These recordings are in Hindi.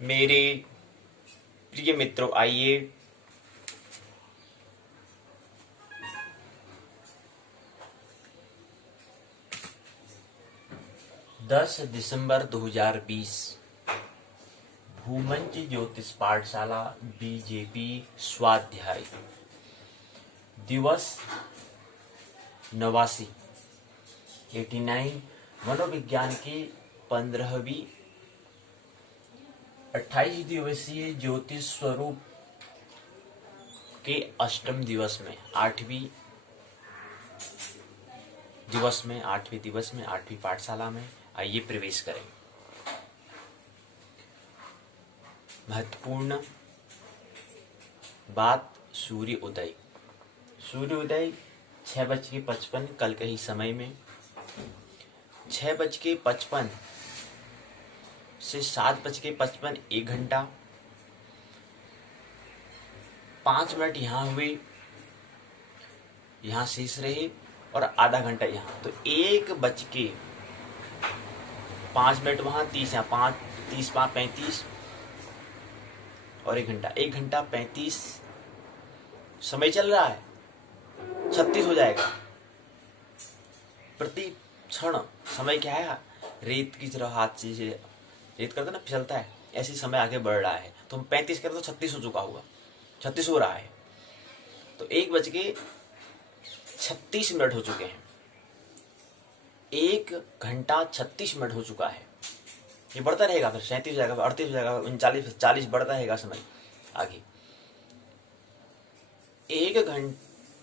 मेरे प्रिय मित्रों, आइए 10 दिसंबर 2020 भूमंच ज्योतिष पाठशाला बीजेपी स्वाध्याय दिवस 89 मनोविज्ञान की 15वीं 28 दिवसीय ज्योतिष स्वरूप के अष्टम दिवस में 8वीं दिवस में 8वीं पाठशाला में आइए प्रवेश करें। महत्वपूर्ण बात, सूर्योदय 6:55 कल के ही समय में 6:55 से 7:55 1 घंटा 5 मिनट यहाँ हुए, यहाँ शेष रहे और आधा घंटा यहाँ, तो 1:05 वहाँ 30 यहाँ 5 30 5 35 और 1 घंटा 35 समय चल रहा है, 36 हो जाएगा। प्रति क्षण समय क्या है, रेत की तरह हाथ से रेत करते ना फिसलता है, ऐसे समय आगे बढ़ रहा है। तो हम 35 करें तो 36 हो चुका होगा, 36 हो रहा है। तो 1:36 हो चुके हैं, 1 घंटा 36 मिनट हो चुका है। ये बढ़ता रहेगा, फिर 37 हो जाएगा, 38 हो जाएगा, 39 40 बढ़ता रहेगा समय आगे।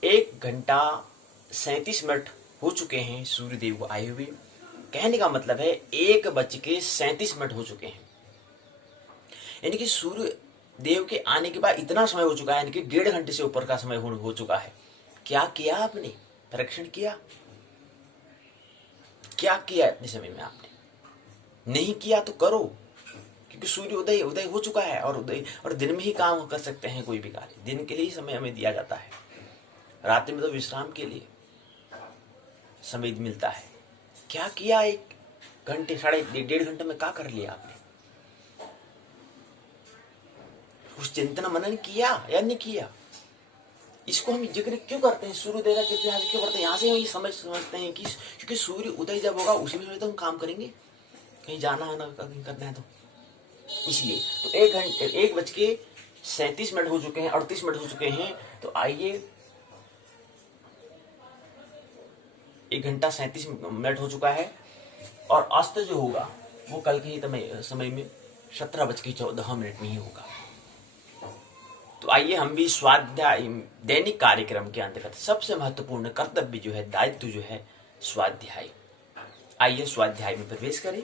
1 घंटा 37 मिनट हो चुके हैं सूर्यदेव को आए हुए। कहने का मतलब है 1:37 हो चुके हैं, यानी कि सूर्य देव के आने के बाद इतना समय हो चुका है, यानी कि 1.5 घंटे से ऊपर का समय हो चुका है। क्या किया आपने? परीक्षण किया? क्या किया इतने समय में आपने? नहीं किया तो करो, क्योंकि सूर्य उदय हो चुका है और दिन में ही काम कर सकते हैं। कोई भी कार्य दिन के लिए ही समय हमें दिया जाता है, रात्रि में तो विश्राम के लिए समय मिलता है। क्या किया? 1 घंटे 1.5 घंटे में क्या कर लिया आपने? उस चिंतन मनन किया या नहीं किया? इसको हम जिक्र क्यों करते हैं? सूर्योदय का इतिहास क्यों करते हैं? यहाँ से हम ये समझते हैं कि क्योंकि सूर्य उदय जब होगा उसी में तो हम काम करेंगे, कहीं जाना है ना कहीं करना है, तो इसलिए तो 1:37 हो चुके हैं, 38 मिनट हो चुके हैं। तो आइए 1 घंटा 37 मिनट हो चुका है और अस्त जो होगा वो कल के ही समय में 17:14 में ही होगा। तो आइए हम भी स्वाध्याय दैनिक कार्यक्रम के अंतर्गत सबसे महत्वपूर्ण कर्तव्य जो है, दायित्व जो है स्वाध्याय, आइए स्वाध्याय में प्रवेश करें।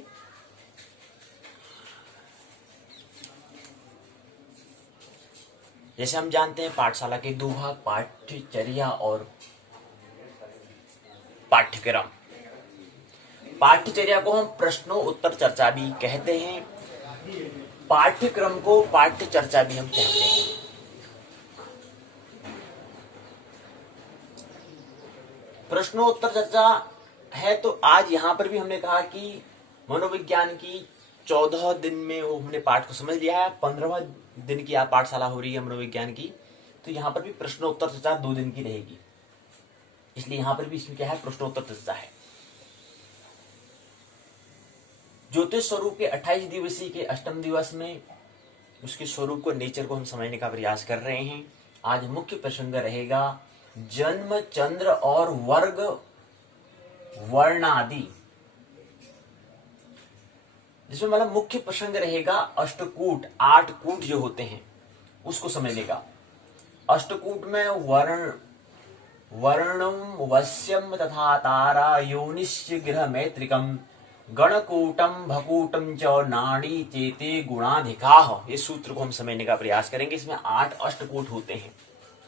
जैसे हम जानते हैं पाठशाला के 2 भाग, पाठ्यचर्या और पाठ्यक्रम। पाठ्यचर्या को हम प्रश्नों उत्तर चर्चा भी कहते हैं, पाठ्यक्रम को पाठ्य चर्चा भी हम कहते हैं। प्रश्नोत्तर चर्चा है तो आज यहाँ पर भी हमने कहा कि मनोविज्ञान की 14 दिन में वो हमने पाठ को समझ लिया है, 15वां दिन की पाठशाला हो रही है मनोविज्ञान की। तो यहाँ पर भी प्रश्नोत्तर चर्चा 2 दिन की रहेगी, इसलिए यहाँ पर भी इसमें क्या है, प्रश्नोत्तर चर्चा है। ज्योतिष स्वरूप के 28 दिवसीय के अष्टम दिवस में उसके स्वरूप को, नेचर को हम समझने का प्रयास कर रहे हैं। आज मुख्य प्रसंग रहेगा जन्म, चंद्र और वर्ग वर्ण आदि, जिसमें मतलब मुख्य प्रसंग रहेगा अष्टकूट, 8 कूट जो होते हैं उसको समझेगा। अष्टकूट में वर्णम वश्यम तथा तारा योनिश्च गृह मैत्रिकम गणकूटम भकूटम च नाड़ी चेते गुणाधिकाः, ये सूत्र को हम समझने का प्रयास करेंगे। इसमें 8 अष्टकूट होते हैं।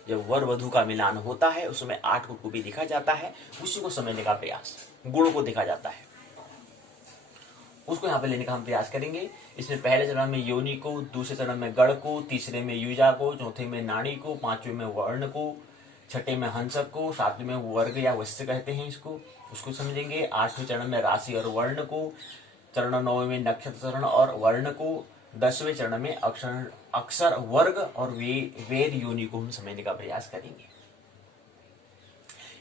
जब वर वधु का मिलान होता है उसमें 8 कूट को भी लिखा जाता है, उसी को समझने का प्रयास, गुण को देखा जाता है, उसको यहाँ पे लेने का हम प्रयास करेंगे। इसमें पहले चरण में योनि को, दूसरे चरण में गण को, तीसरे में युजा को, चौथे में नाड़ी को, 5वें में वर्ण को, 6ठे में हंसक को, 7वें में वर्ग या वश्य कहते हैं इसको, उसको समझेंगे। 8वें चरण में राशि और वर्ण को, चरण 9 में नक्षत्र चरण और वर्ण को, 10वें चरण में अक्षर अक्षर वर्ग और वेद योनि को हम समझने का प्रयास करेंगे।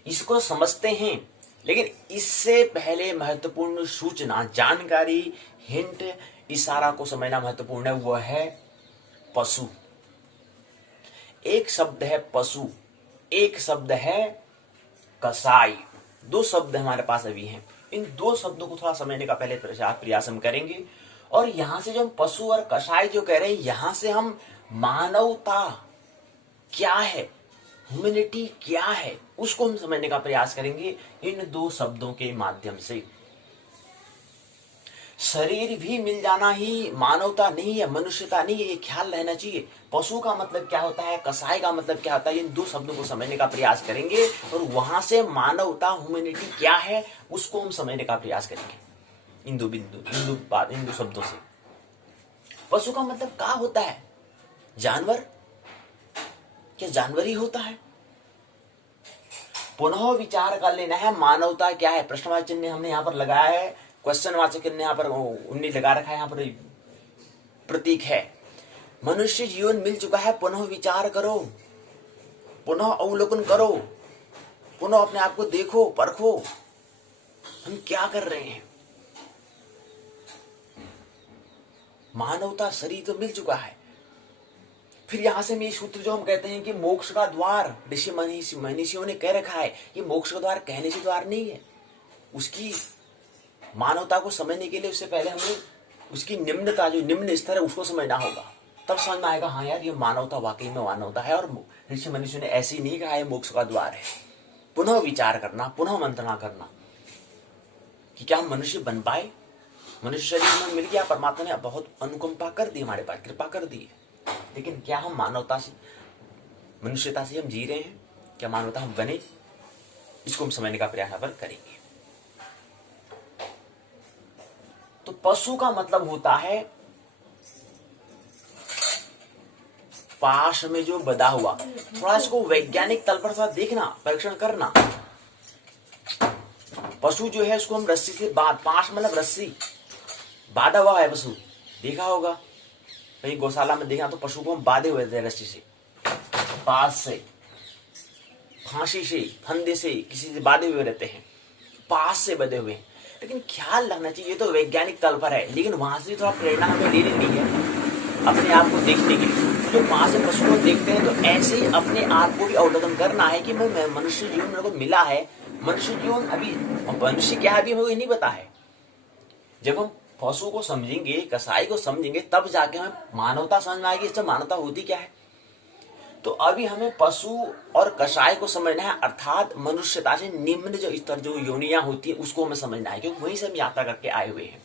इसको समझते हैं, लेकिन इससे पहले महत्वपूर्ण सूचना, जानकारी, हिंट, इशारा को समझना महत्वपूर्ण है। वह है पशु। एक शब्द है पशु, एक शब्द है कसाई। दो शब्द हमारे पास अभी हैं। इन दो शब्दों को थोड़ा समझने का पहले प्रयास हम करेंगे। और यहां से जो हम पशु और कसाई जो कह रहे हैं, यहां से हम मानवता क्या है, ह्यूमैनिटी क्या है, उसको हम समझने का प्रयास करेंगे इन दो शब्दों के माध्यम से। शरीर भी मिल जाना ही मानवता नहीं है, मनुष्यता नहीं है, ये ख्याल रहना चाहिए। पशु का मतलब क्या होता है, कसाई का मतलब क्या होता है, इन दो शब्दों को समझने का प्रयास करेंगे और वहां से मानवता, ह्यूमैनिटी क्या है, उसको हम समझने का प्रयास करेंगे इन दो शब्दों से। पशु का मतलब क्या होता है, जानवर, क्या जानवर ही होता है? पुनः विचार कर लेना है, मानवता क्या है। प्रश्नवाचक चिन्ह हमने यहाँ पर लगाया है, क्वेश्चन वाचक चिन्ह यहाँ पर उन्हें लगा रखा है, यहाँ पर प्रतीक है। मनुष्य जीवन मिल चुका है, पुनः विचार करो, पुनः अवलोकन करो, पुनः अपने आप को देखो, परखो, हम क्या कर रहे हैं। मानवता शरीर तो मिल चुका है। फिर यहां से ये सूत्र जो हम कहते हैं कि मोक्ष का द्वार, ऋषि मनीषियों ने कह रखा है, ये मोक्ष का द्वार कहने से द्वार नहीं है। उसकी मानवता को समझने के लिए उससे पहले हमें उसकी निम्नता, जो निम्न स्तर है, उसको समझना होगा। तब समझ में आएगा, हाँ यार ये मानवता वाकई में मानवता है और ऋषि मनीषियों ने ऐसे ही नहीं कहा है मोक्ष का द्वार है। पुनः विचार करना, पुनः मंत्रणा करना कि क्या हम मनुष्य बन पाए। मनुष्य शरीर में मिल गया, परमात्मा ने बहुत अनुकंपा कर दी, हमारे पास कृपा कर दी है, लेकिन क्या हम मानवता से, मनुष्यता से हम जी रहे हैं? क्या मानवता हम बने? इसको हम समझने का प्रयास पर करेंगे। तो पशु का मतलब होता है पाश में जो बधा हुआ। थोड़ा इसको वैज्ञानिक तल पर देखना, परीक्षण करना। पशु जो है उसको हम रस्सी से पाश मतलब रस्सी, बांधा हुआ है पशु, देखा होगा कहीं गौशाला में देखा तो पशु को हम बांधे हुए थे रस्सी से, पास से, फांसी से, फंदे से, किसी से बांधे हुए रहते हैं, पास से बंधे हुए। लेकिन ख्याल रखना चाहिए, तो वैज्ञानिक तल पर है, लेकिन वहां से थोड़ा प्रेरणा हमें ले लेनी है अपने आप को देखने के लिए। तो वहां से पशु को देखते हैं तो ऐसे ही अपने आप को भी अवलोकन करना है कि मैं मनुष्य जीवन मेरे को मिला है। मनुष्य जीवन अभी मनुष्य क्या है अभी हमें नहीं पता है। जब हम पशु को समझेंगे, कसाई को समझेंगे, तब जाके हमें मानवता समझ में आएगी, इससे मानवता होती क्या है। तो अभी हमें पशु और कसाई को समझना है, अर्थात मनुष्यता से निम्न जो स्तर, जो योनियां होती है, उसको हमें समझना है, क्योंकि वहीं से हम यात्रा करके आए हुए हैं।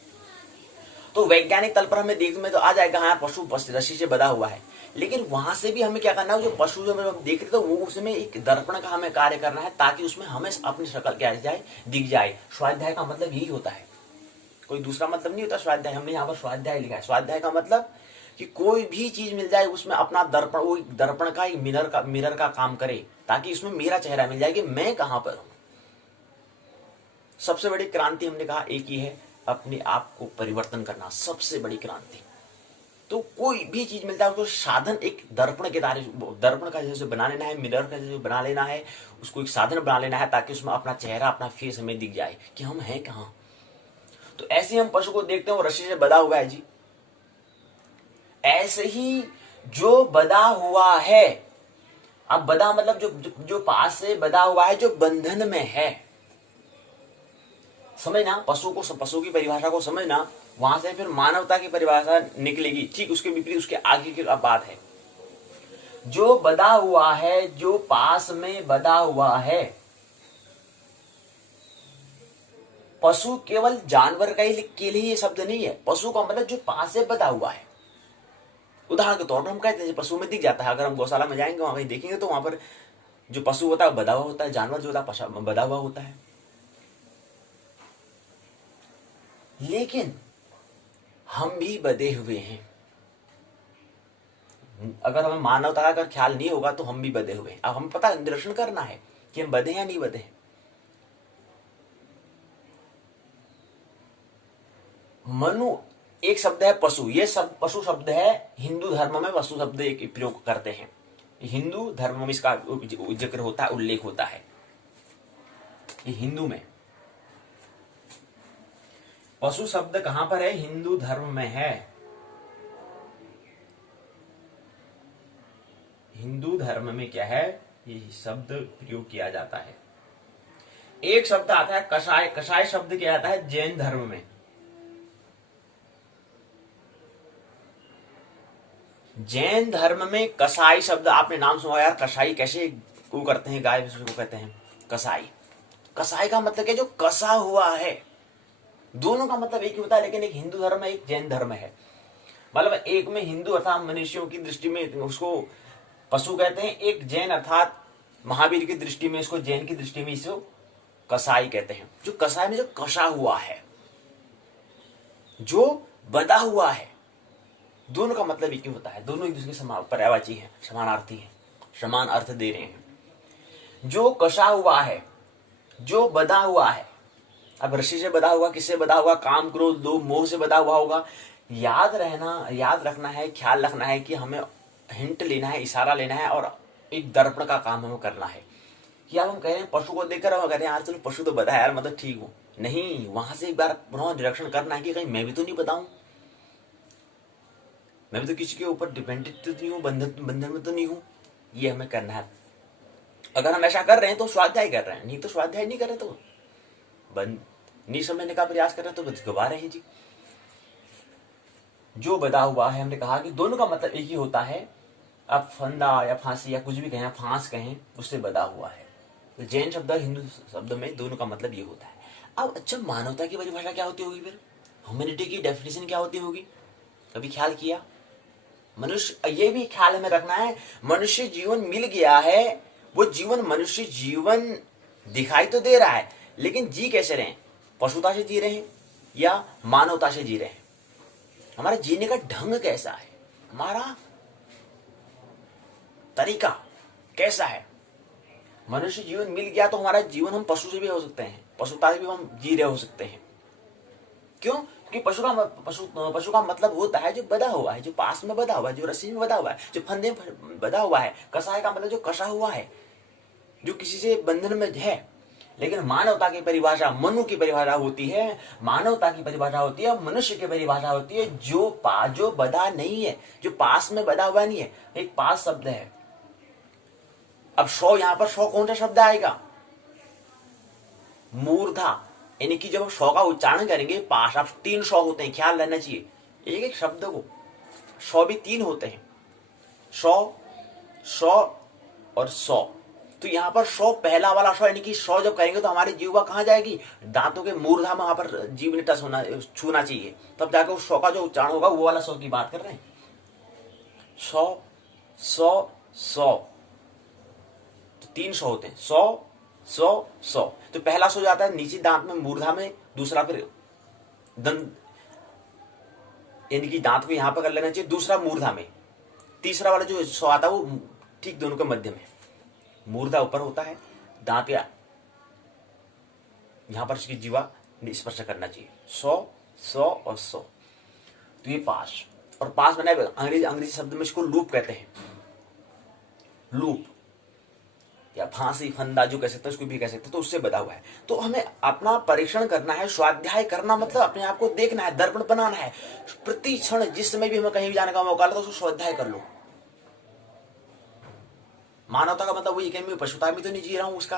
तो वैज्ञानिक तल पर हमें देखने में तो आ जाएगा, हाँ पशु रस्सी से बंधा हुआ है, लेकिन वहां से भी हमें क्या करना है, जो पशु जो हम देख रहे थे वो उसमें एक दर्पण का हमें कार्य करना है, ताकि उसमें हमें अपनी शक्ल क्या जाए, दिख जाए। स्वाध्याय का मतलब यही होता है, कोई दूसरा मतलब नहीं होता स्वाध्याय। हमने यहाँ पर स्वाध्याय लिखा है। स्वाध्याय का मतलब कि कोई भी चीज मिल जाए उसमें अपना दर्पण, वो दर्पण का एक मिरर का काम करे, ताकि उसमें मेरा चेहरा मिल जाए कि मैं कहां पर हूं। सबसे बड़ी क्रांति हमने कहा एक ही है, अपने आप को परिवर्तन करना, सबसे बड़ी क्रांति। तो कोई भी चीज मिलता है उसको साधन, एक दर्पण के तारे, दर्पण का जैसे बना लेना है, मिरर का जैसे बना लेना है, उसको एक साधन बना लेना है, ताकि उसमें अपना चेहरा, अपना फेस हमें दिख जाए कि हम हैं कहां। तो ऐसे हम पशु को देखते हैं, वो रस्सी से बंधा हुआ है जी। ऐसे ही जो बंधा हुआ है, अब बंधा मतलब जो पास से बंधा हुआ है, जो बंधन में है, समझना। पशु की परिभाषा को समझना, वहां से फिर मानवता की परिभाषा निकलेगी। ठीक उसके विपरीत, उसके आगे की बात है। जो बंधा हुआ है, जो पास में बंधा हुआ है, पशु केवल जानवर का ही के लिए ये शब्द नहीं है। पशु का मतलब जो पास से बंधा हुआ है। उदाहरण के तौर पर हम कहते हैं पशु में दिख जाता है, अगर हम गौशाला में जाएंगे, वहां कहीं देखेंगे तो वहां पर जो पशु होता है बंधा हुआ होता है, जानवर जो होता है बंधा हुआ होता है। लेकिन हम भी बंधे हुए हैं। अगर हमें मानवता का अगर ख्याल नहीं होगा तो हम भी बंधे हुए हैं। अब हमें पता निरीक्षण करना है कि हम बंधे या नहीं बंधे। मनु एक शब्द है पशु, ये सब पशु शब्द है, हिंदू धर्म में पशु शब्द एक प्रयोग करते हैं, हिंदू धर्म में इसका जिक्र होता है, उल्लेख होता है, ये हिंदू में। पशु शब्द कहां पर है? हिंदू धर्म में है, हिंदू धर्म में क्या है, ये शब्द प्रयोग किया जाता है। एक शब्द आता है कषाय, कषाय शब्द क्या आता है? जैन धर्म में। जैन धर्म में कसाई शब्द, आपने नाम सुना यार, कसाई कैसे वो करते हैं, गाय को कहते हैं कसाई। कसाई का मतलब क्या? जो कसा हुआ है। दोनों का मतलब एक ही होता है, लेकिन एक हिंदू धर्म है, एक जैन धर्म है। मतलब एक में हिंदू अर्थात मनुष्यों की दृष्टि में उसको पशु कहते हैं, एक जैन अर्थात महावीर की दृष्टि में इसको, जैन की दृष्टि में इसको कसाई कहते हैं। जो कसाई में जो कसा हुआ है, जो बदा हुआ है, दोनों का मतलब एक ही होता है, दोनों एक दूसरे के पर्यायवाची हैं, समानार्थी हैं, समान अर्थ दे रहे हैं। जो कसा हुआ है, जो बदा हुआ है, अब रस्सी से बदा हुआ, किससे बदा हुआ? काम, क्रोध, लोभ, मोह से बदा हुआ होगा। याद रखना है, ख्याल रखना है कि हमें हिंट लेना है, इशारा लेना है, और एक दर्पण का काम हमें करना है। कि अब हम कह रहे हैं पशु को देखकर हम कहते हैं यार चलो पशु तो बदा है यार, मतलब ठीक हो, नहीं, वहां से एक बार पुनः निरीक्षण करना है कि कहीं मैं भी तो नहीं बताऊं, मैं भी तो किसी के ऊपर डिपेंडेंट तो नहीं हूं, बंधन में तो नहीं हूं, ये हमें करना है। अगर हम ऐसा कर रहे हैं तो स्वाध्याय कर रहे हैं, नहीं तो स्वाध्याय नहीं कर रहे तो नहीं समझने का प्रयास कर रहे हैं, तो गवा रहे हैं जी। जो बदा हुआ है, हमने कहा कि दोनों का मतलब एक ही होता है। आप फंदा या फांसी या कुछ भी कहें, फांस कहें, उससे बदा हुआ है। तो जैन शब्द और हिंदू शब्द में दोनों का मतलब ये होता है। अब अच्छा, मानवता की परिभाषा क्या होती होगी फिर? ह्यूमैनिटी की डेफिनेशन क्या होती होगी? कभी ख्याल किया? मनुष्य, ये भी ख्याल हमें रखना है, मनुष्य जीवन मिल गया है, वो जीवन मनुष्य जीवन दिखाई तो दे रहा है, लेकिन जी कैसे रहे हैं? पशुता से जी रहे हैं या मानवता से जी रहे हैं? हमारा जीने का ढंग कैसा है, हमारा तरीका कैसा है? मनुष्य जीवन मिल गया तो हमारा जीवन, हम पशु से भी हो सकते हैं, पशुता से भी हम जी रहे हो सकते हैं। क्यों? क्योंकि पशु का मतलब होता है जो बधा हुआ है, जो पास में बधा हुआ है, जो रस्सी में बधा हुआ है, जो फंदे में बधा हुआ है। कसाय का मतलब जो कसा हुआ है, जो किसी से बंधन में है। लेकिन मानवता की परिभाषा, मनु की परिभाषा होती है, मानवता की परिभाषा होती है, मनुष्य की परिभाषा होती है जो बधा नहीं है, जो पास में बधा हुआ नहीं है। एक पास शब्द है। अब सौ, यहां पर सौ कौन सा शब्द आएगा? मूर्धा, यानी कि जब हम सौ का उच्चारण करेंगे, पास, अब 3 सौ होते हैं, ख्याल रहना चाहिए एक एक शब्द को। 100 भी 3 होते हैं, 100, 100 और 100। तो यहां पर 100 पहला वाला 100, यानी कि 100 जब करेंगे तो हमारी जीवा कहां जाएगी? दांतों के मूर्धा में, वहां पर जीव ने टच होना, छूना चाहिए, तब जाकर उस 100 का जो उच्चारण होगा वो वाला 100 की बात कर रहे हैं। 100, 100, 100, तो 3 100 होते हैं, 100, 100, 100। तो पहला 100 जाता है नीचे दांत में, मूर्धा में, दूसरा फिर दंत, यानी कि दांत को यहां पर कर लेना चाहिए, दूसरा मूर्धा में, तीसरा वाला जो 100 आता है वो ठीक दोनों के मध्य में, मूर्धा ऊपर होता है, दांत या यहां पर इसकी जीवा स्पर्श करना चाहिए। 100, 100 और 100। तो ये पास, और पास बनाए अंग्रेजी शब्द में इसको लूप कहते हैं। लूप या फांसी, फंदा जो कह सकते हैं, उसको भी कह सकते हैं। तो उससे बधा हुआ है। तो हमें अपना परीक्षण करना है, स्वाध्याय करना मतलब अपने आप को देखना है, दर्पण बनाना है। प्रति क्षण जिस समय भी हमें कहीं भी जाने का मौका तो उसको स्वाध्याय कर लो। मानवता का मतलब वही, कहीं मैं पशुता भी तो नहीं जी रहा हूं, उसका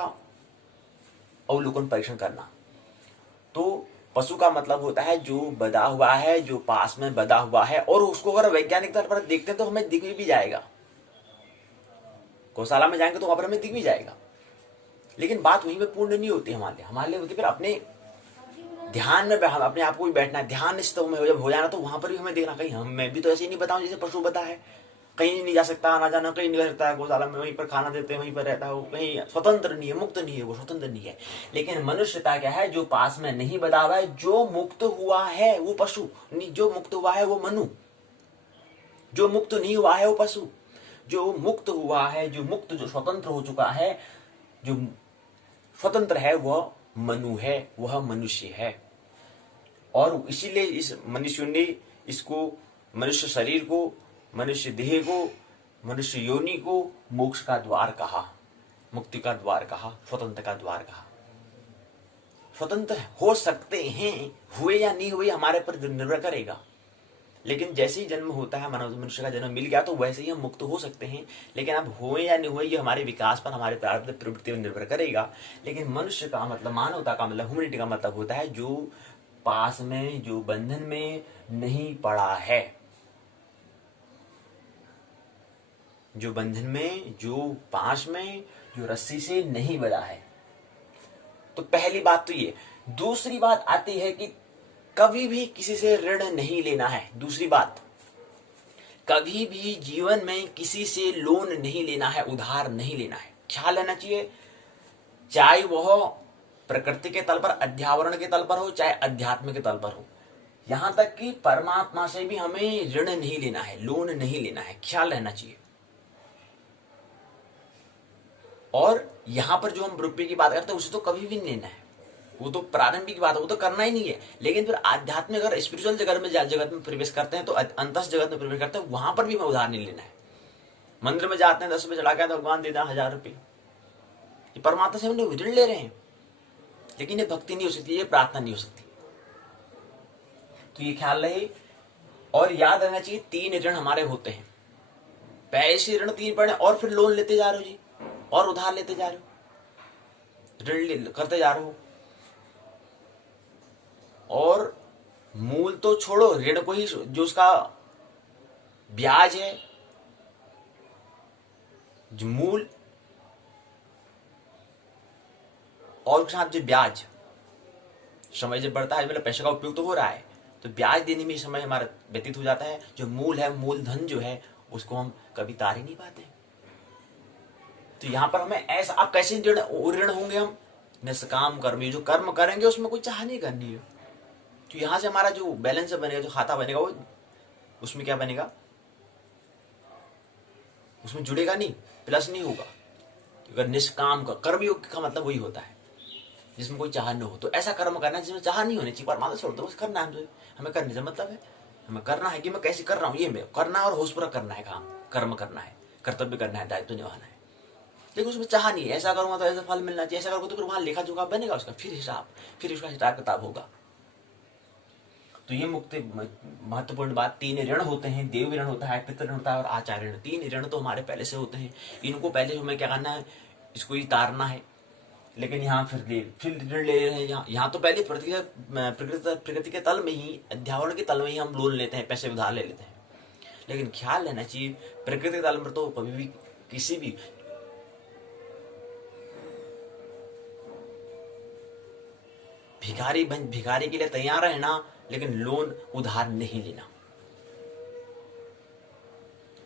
अवलोकन परीक्षण करना। तो पशु का मतलब होता है जो बधा हुआ है, जो पास में बधा हुआ है, और उसको अगर वैज्ञानिक तौर पर देखते हैं तो हमें दिख भी जाएगा। गौशाला में जाएंगे तो वहां पर हमें दिख भी जाएगा, लेकिन बात वहीं पे पूर्ण नहीं होती हमारे लिए होती फिर अपने ध्यान में अपने आप को भी बैठना है, ध्यान से तो हमें जब हो जाना तो वहां पर भी हमें देखना, कहीं मैं भी तो ऐसे ही नहीं बताऊं जैसे पशु बता है, कहीं नहीं जा सकता, आना जाना कहीं नहीं कर सकता है, गौशाला में वहीं पर खाना देते हैं, वहीं पर रहता है, कहीं स्वतंत्र नहीं है, मुक्त नहीं है, वो स्वतंत्र नहीं है। लेकिन मनुष्यता क्या है? जो पास में नहीं बधा हुआ है, जो मुक्त हुआ है वो पशु, जो मुक्त हुआ है वो मनु, जो मुक्त नहीं हुआ है वो पशु। जो मुक्त हुआ है, जो मुक्त, जो स्वतंत्र हो चुका है, जो स्वतंत्र है वह मनु है, वह मनुष्य है। और इसीलिए इस मनुष्य ने इसको, मनुष्य शरीर को, मनुष्य देह को, मनुष्य योनि को मोक्ष का द्वार कहा, मुक्ति का द्वार कहा, स्वतंत्र का द्वार कहा। स्वतंत्र हो सकते हैं, हुए या नहीं हुए हमारे पर निर्भर करेगा, लेकिन जैसे ही जन्म होता है, मानव मनुष्य का जन्म मिल गया तो वैसे ही हम मुक्त हो सकते हैं। लेकिन अब हुए या नहीं हुए ये हमारे विकास पर, हमारे प्रारब्ध प्रवृत्ति पर निर्भर करेगा। लेकिन मनुष्य का मतलब, मानवता का मतलब, ह्यूमैनिटी का मतलब होता है जो पास में, जो बंधन में नहीं पड़ा है, जो बंधन में, जो पास में, जो रस्सी से नहीं बंधा है। तो पहली बात तो ये। दूसरी बात आती है कि कभी भी किसी से ऋण नहीं लेना है। दूसरी बात, कभी भी जीवन में किसी से लोन नहीं लेना है, उधार नहीं लेना है। ख्याल रहना चाहिए, चाहे वह प्रकृति के तल पर, अध्यावरण के तल पर हो, चाहे अध्यात्म के तल पर हो, यहां तक कि परमात्मा से भी हमें ऋण नहीं लेना है, लोन नहीं लेना है। ख्याल रहना चाहिए। और यहां पर जो हम रुपये की बात करते हैं उसे तो कभी भी नहीं लेना है, वो तो प्रारंभिक बात है, वो तो करना ही नहीं है। लेकिन फिर आध्यात्मिक, अगर स्पिरिचुअल जगत में प्रवेश करते हैं, तो अंतस जगत में प्रवेश करते हैं, वहां पर भी हमें उधार नहीं लेना है। मंदिर में जाते हैं, 10 रुपये चढ़ा के तो भगवान दे दें 1000 रुपये, ये परमात्मा से हम लोग ऋण ले रहे हैं। लेकिन ये भक्ति नहीं हो सकती, ये प्रार्थना नहीं हो सकती। तो ये ख्याल रहे। और याद रहना चाहिए, 3 ऋण हमारे होते हैं। पैसे ऋण 3 पड़े और फिर लोन लेते जा रहे हो जी, और उधार लेते जा रहे हो, ऋण करते जा रहे हो। और मूल तो छोड़ो, ऋण को ही, जो उसका ब्याज है, जो मूल और उसके साथ जो ब्याज, समय जब बढ़ता है, मतलब पैसे का उपयोग तो हो रहा है, तो ब्याज देने में समय हमारा व्यतीत हो जाता है। जो मूल है, मूलधन जो है, उसको हम कभी तार ही नहीं पाते। तो यहां पर हमें ऐसा, आप कैसे ऋण होंगे हम? निष्काम कर्म, जो कर्म करेंगे उसमें कोई चाह नहीं करनी है। तो यहां से हमारा जो बैलेंस बनेगा, जो खाता बनेगा, वो उसमें क्या बनेगा, उसमें जुड़ेगा नहीं, प्लस नहीं होगा। अगर निष्काम का कर्मयोग का मतलब वही होता है जिसमें कोई चाह न हो। तो ऐसा कर्म करना है जिसमें चाह नहीं होनी चाहिए, परमात्मा छोड़ दो, बस करना है। हमें करने से मतलब है, हमें करना है कि मैं कैसे कर रहा हूँ, ये मैं करना और होशपूर्वक करना है, काम कर्म करना है, कर्तव्य करना है, दायित्व निभाना है। लेकिन उसमें चाह नहीं है, ऐसा करूंगा तो ऐसा फल मिलना चाहिए, ऐसा करूंगा तो फिर वहां लेखा जोखा बनेगा उसका, फिर उसका हिसाब किताब होगा। तो ये मुक्ति महत्वपूर्ण बात। 3 ऋण होते हैं, देव ऋण होता है, पितृ ऋण होता है और आचार्य ऋण। 3 ऋण तो हमारे पहले से होते हैं, इनको पहले हमें क्या करना है, इसको ही तारना है। लेकिन यहाँ फिर ऋण ले रहे हैं। यहाँ तो पहले प्रकृति के तल में ही, अध्यावरण के तल में ही हम लोन लेते हैं, पैसे उधार ले लेते हैं। लेकिन ख्याल रहना चाहिए, प्रकृति के तल में तो कभी भी किसी भी भिखारी के लिए तैयार रहना, लेकिन लोन उधार नहीं लेना।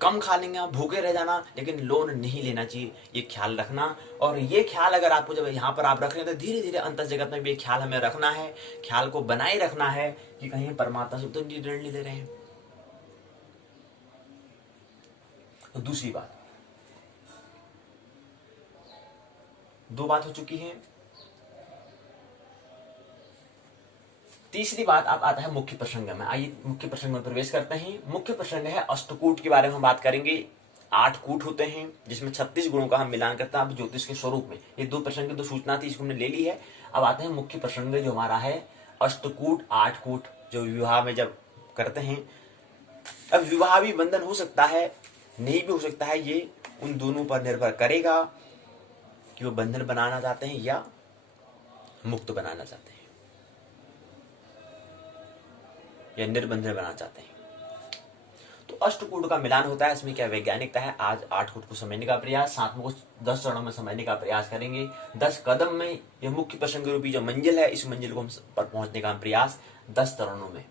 कम खा लेंगे, भूखे रह जाना, लेकिन लोन नहीं लेना चाहिए, ये ख्याल रखना। और ये ख्याल अगर आपको जब यहाँ पर आप रख रहे हैं, तो धीरे धीरे अंतर जगत में भी ये ख्याल हमें रखना है, ख्याल को बनाए रखना है कि कहीं परमात्मा से तो ऋण नहीं ले रहे हैं। तो दूसरी बात, 2 बात हो चुकी है। तीसरी बात आप आता है मुख्य प्रसंग में। आइए मुख्य प्रसंग में प्रवेश करते हैं। मुख्य प्रसंग है अष्टकूट के बारे में हम बात करेंगे। 8 कूट होते हैं जिसमें 36 गुणों का हम मिलान करते हैं ज्योतिष के स्वरूप में। ये 2 प्रसंग की 2 सूचना थी, इसको हमने ले ली है। अब आते हैं मुख्य प्रसंग जो हमारा है अष्टकूट, 8 कूट, जो विवाह में जब करते हैं। अब विवाह भी बंधन हो सकता है, नहीं भी हो सकता है, ये उन दोनों पर निर्भर करेगा कि वो बंधन बनाना चाहते हैं या मुक्त बनाना चाहते हैं या निर्बंधन बनाना चाहते हैं। तो अष्टकूट का मिलान होता है, इसमें क्या वैज्ञानिकता है। आज 8 कूट को समझने का प्रयास, साथ में कुछ 10 चरणों में समझने का प्रयास करेंगे। 10 कदम में यह मुख्य प्रसंग रूपी जो मंजिल है, इस मंजिल को हम पर पहुंचने का प्रयास 10 चरणों में।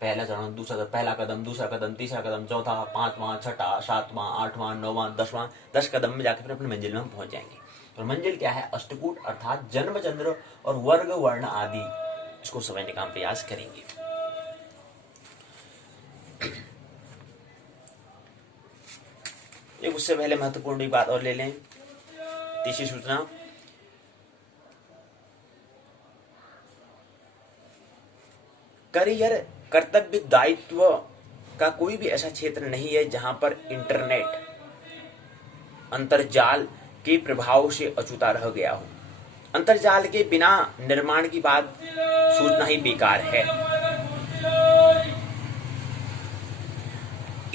पहला चरण, पहला कदम, दूसरा कदम, तीसरा कदम, चौथा, 5वां, 6वां, 7वां, 8वां, 9वां, 10वां, 10 कदम में जाकर फिर अपने मंजिल में हम पहुंच जाएंगे। और मंजिल क्या है? अष्टकूट, अर्थात जन्म, चंद्र और वर्ग वर्ण आदि, इसको समझने का प्रयास करेंगे। एक उससे पहले महत्वपूर्ण एक बात और ले लें। तीसरी सूचना, करियर कर्तव्य दायित्व का कोई भी ऐसा क्षेत्र नहीं है जहां पर इंटरनेट अंतर्जाल के प्रभाव से अछूता रह गया हो। अंतर्जाल के बिना निर्माण की बात सोचना ही बेकार है।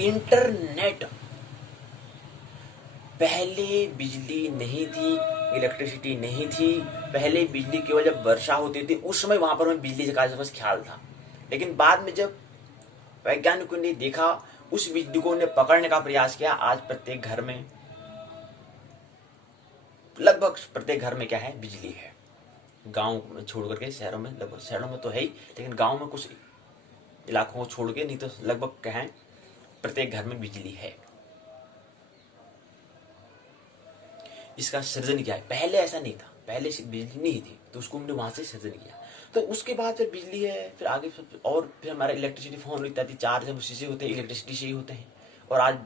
इंटरनेट, पहले बिजली नहीं थी, इलेक्ट्रिसिटी नहीं थी। पहले बिजली केवल जब वर्षा होती थी उस समय वहां पर हमें बिजली का बस ख्याल था, लेकिन बाद में जब वैज्ञानिकों ने देखा, उस बिजली को उन्हें पकड़ने का प्रयास किया, आज प्रत्येक घर में, लगभग प्रत्येक घर में क्या है, बिजली है। गांव में छोड़ करके शहरों में, लगभग शहरों में तो है ही, लेकिन गांव में कुछ इलाकों को छोड़ के नहीं तो लगभग क्या है, प्रत्येक घर में बिजली है। इसका सृजन क्या है, पहले ऐसा नहीं था, पहले से बिजली नहीं थी तो उसको हमने वहां से सृजन किया। तो उसके बाद फिर बिजली है, फिर आगे और फिर हमारा इलेक्ट्रिसिटी, फोन इत्यादि चार्ज है उसी से होते हैं, इलेक्ट्रिसिटी से ही होते हैं। और आज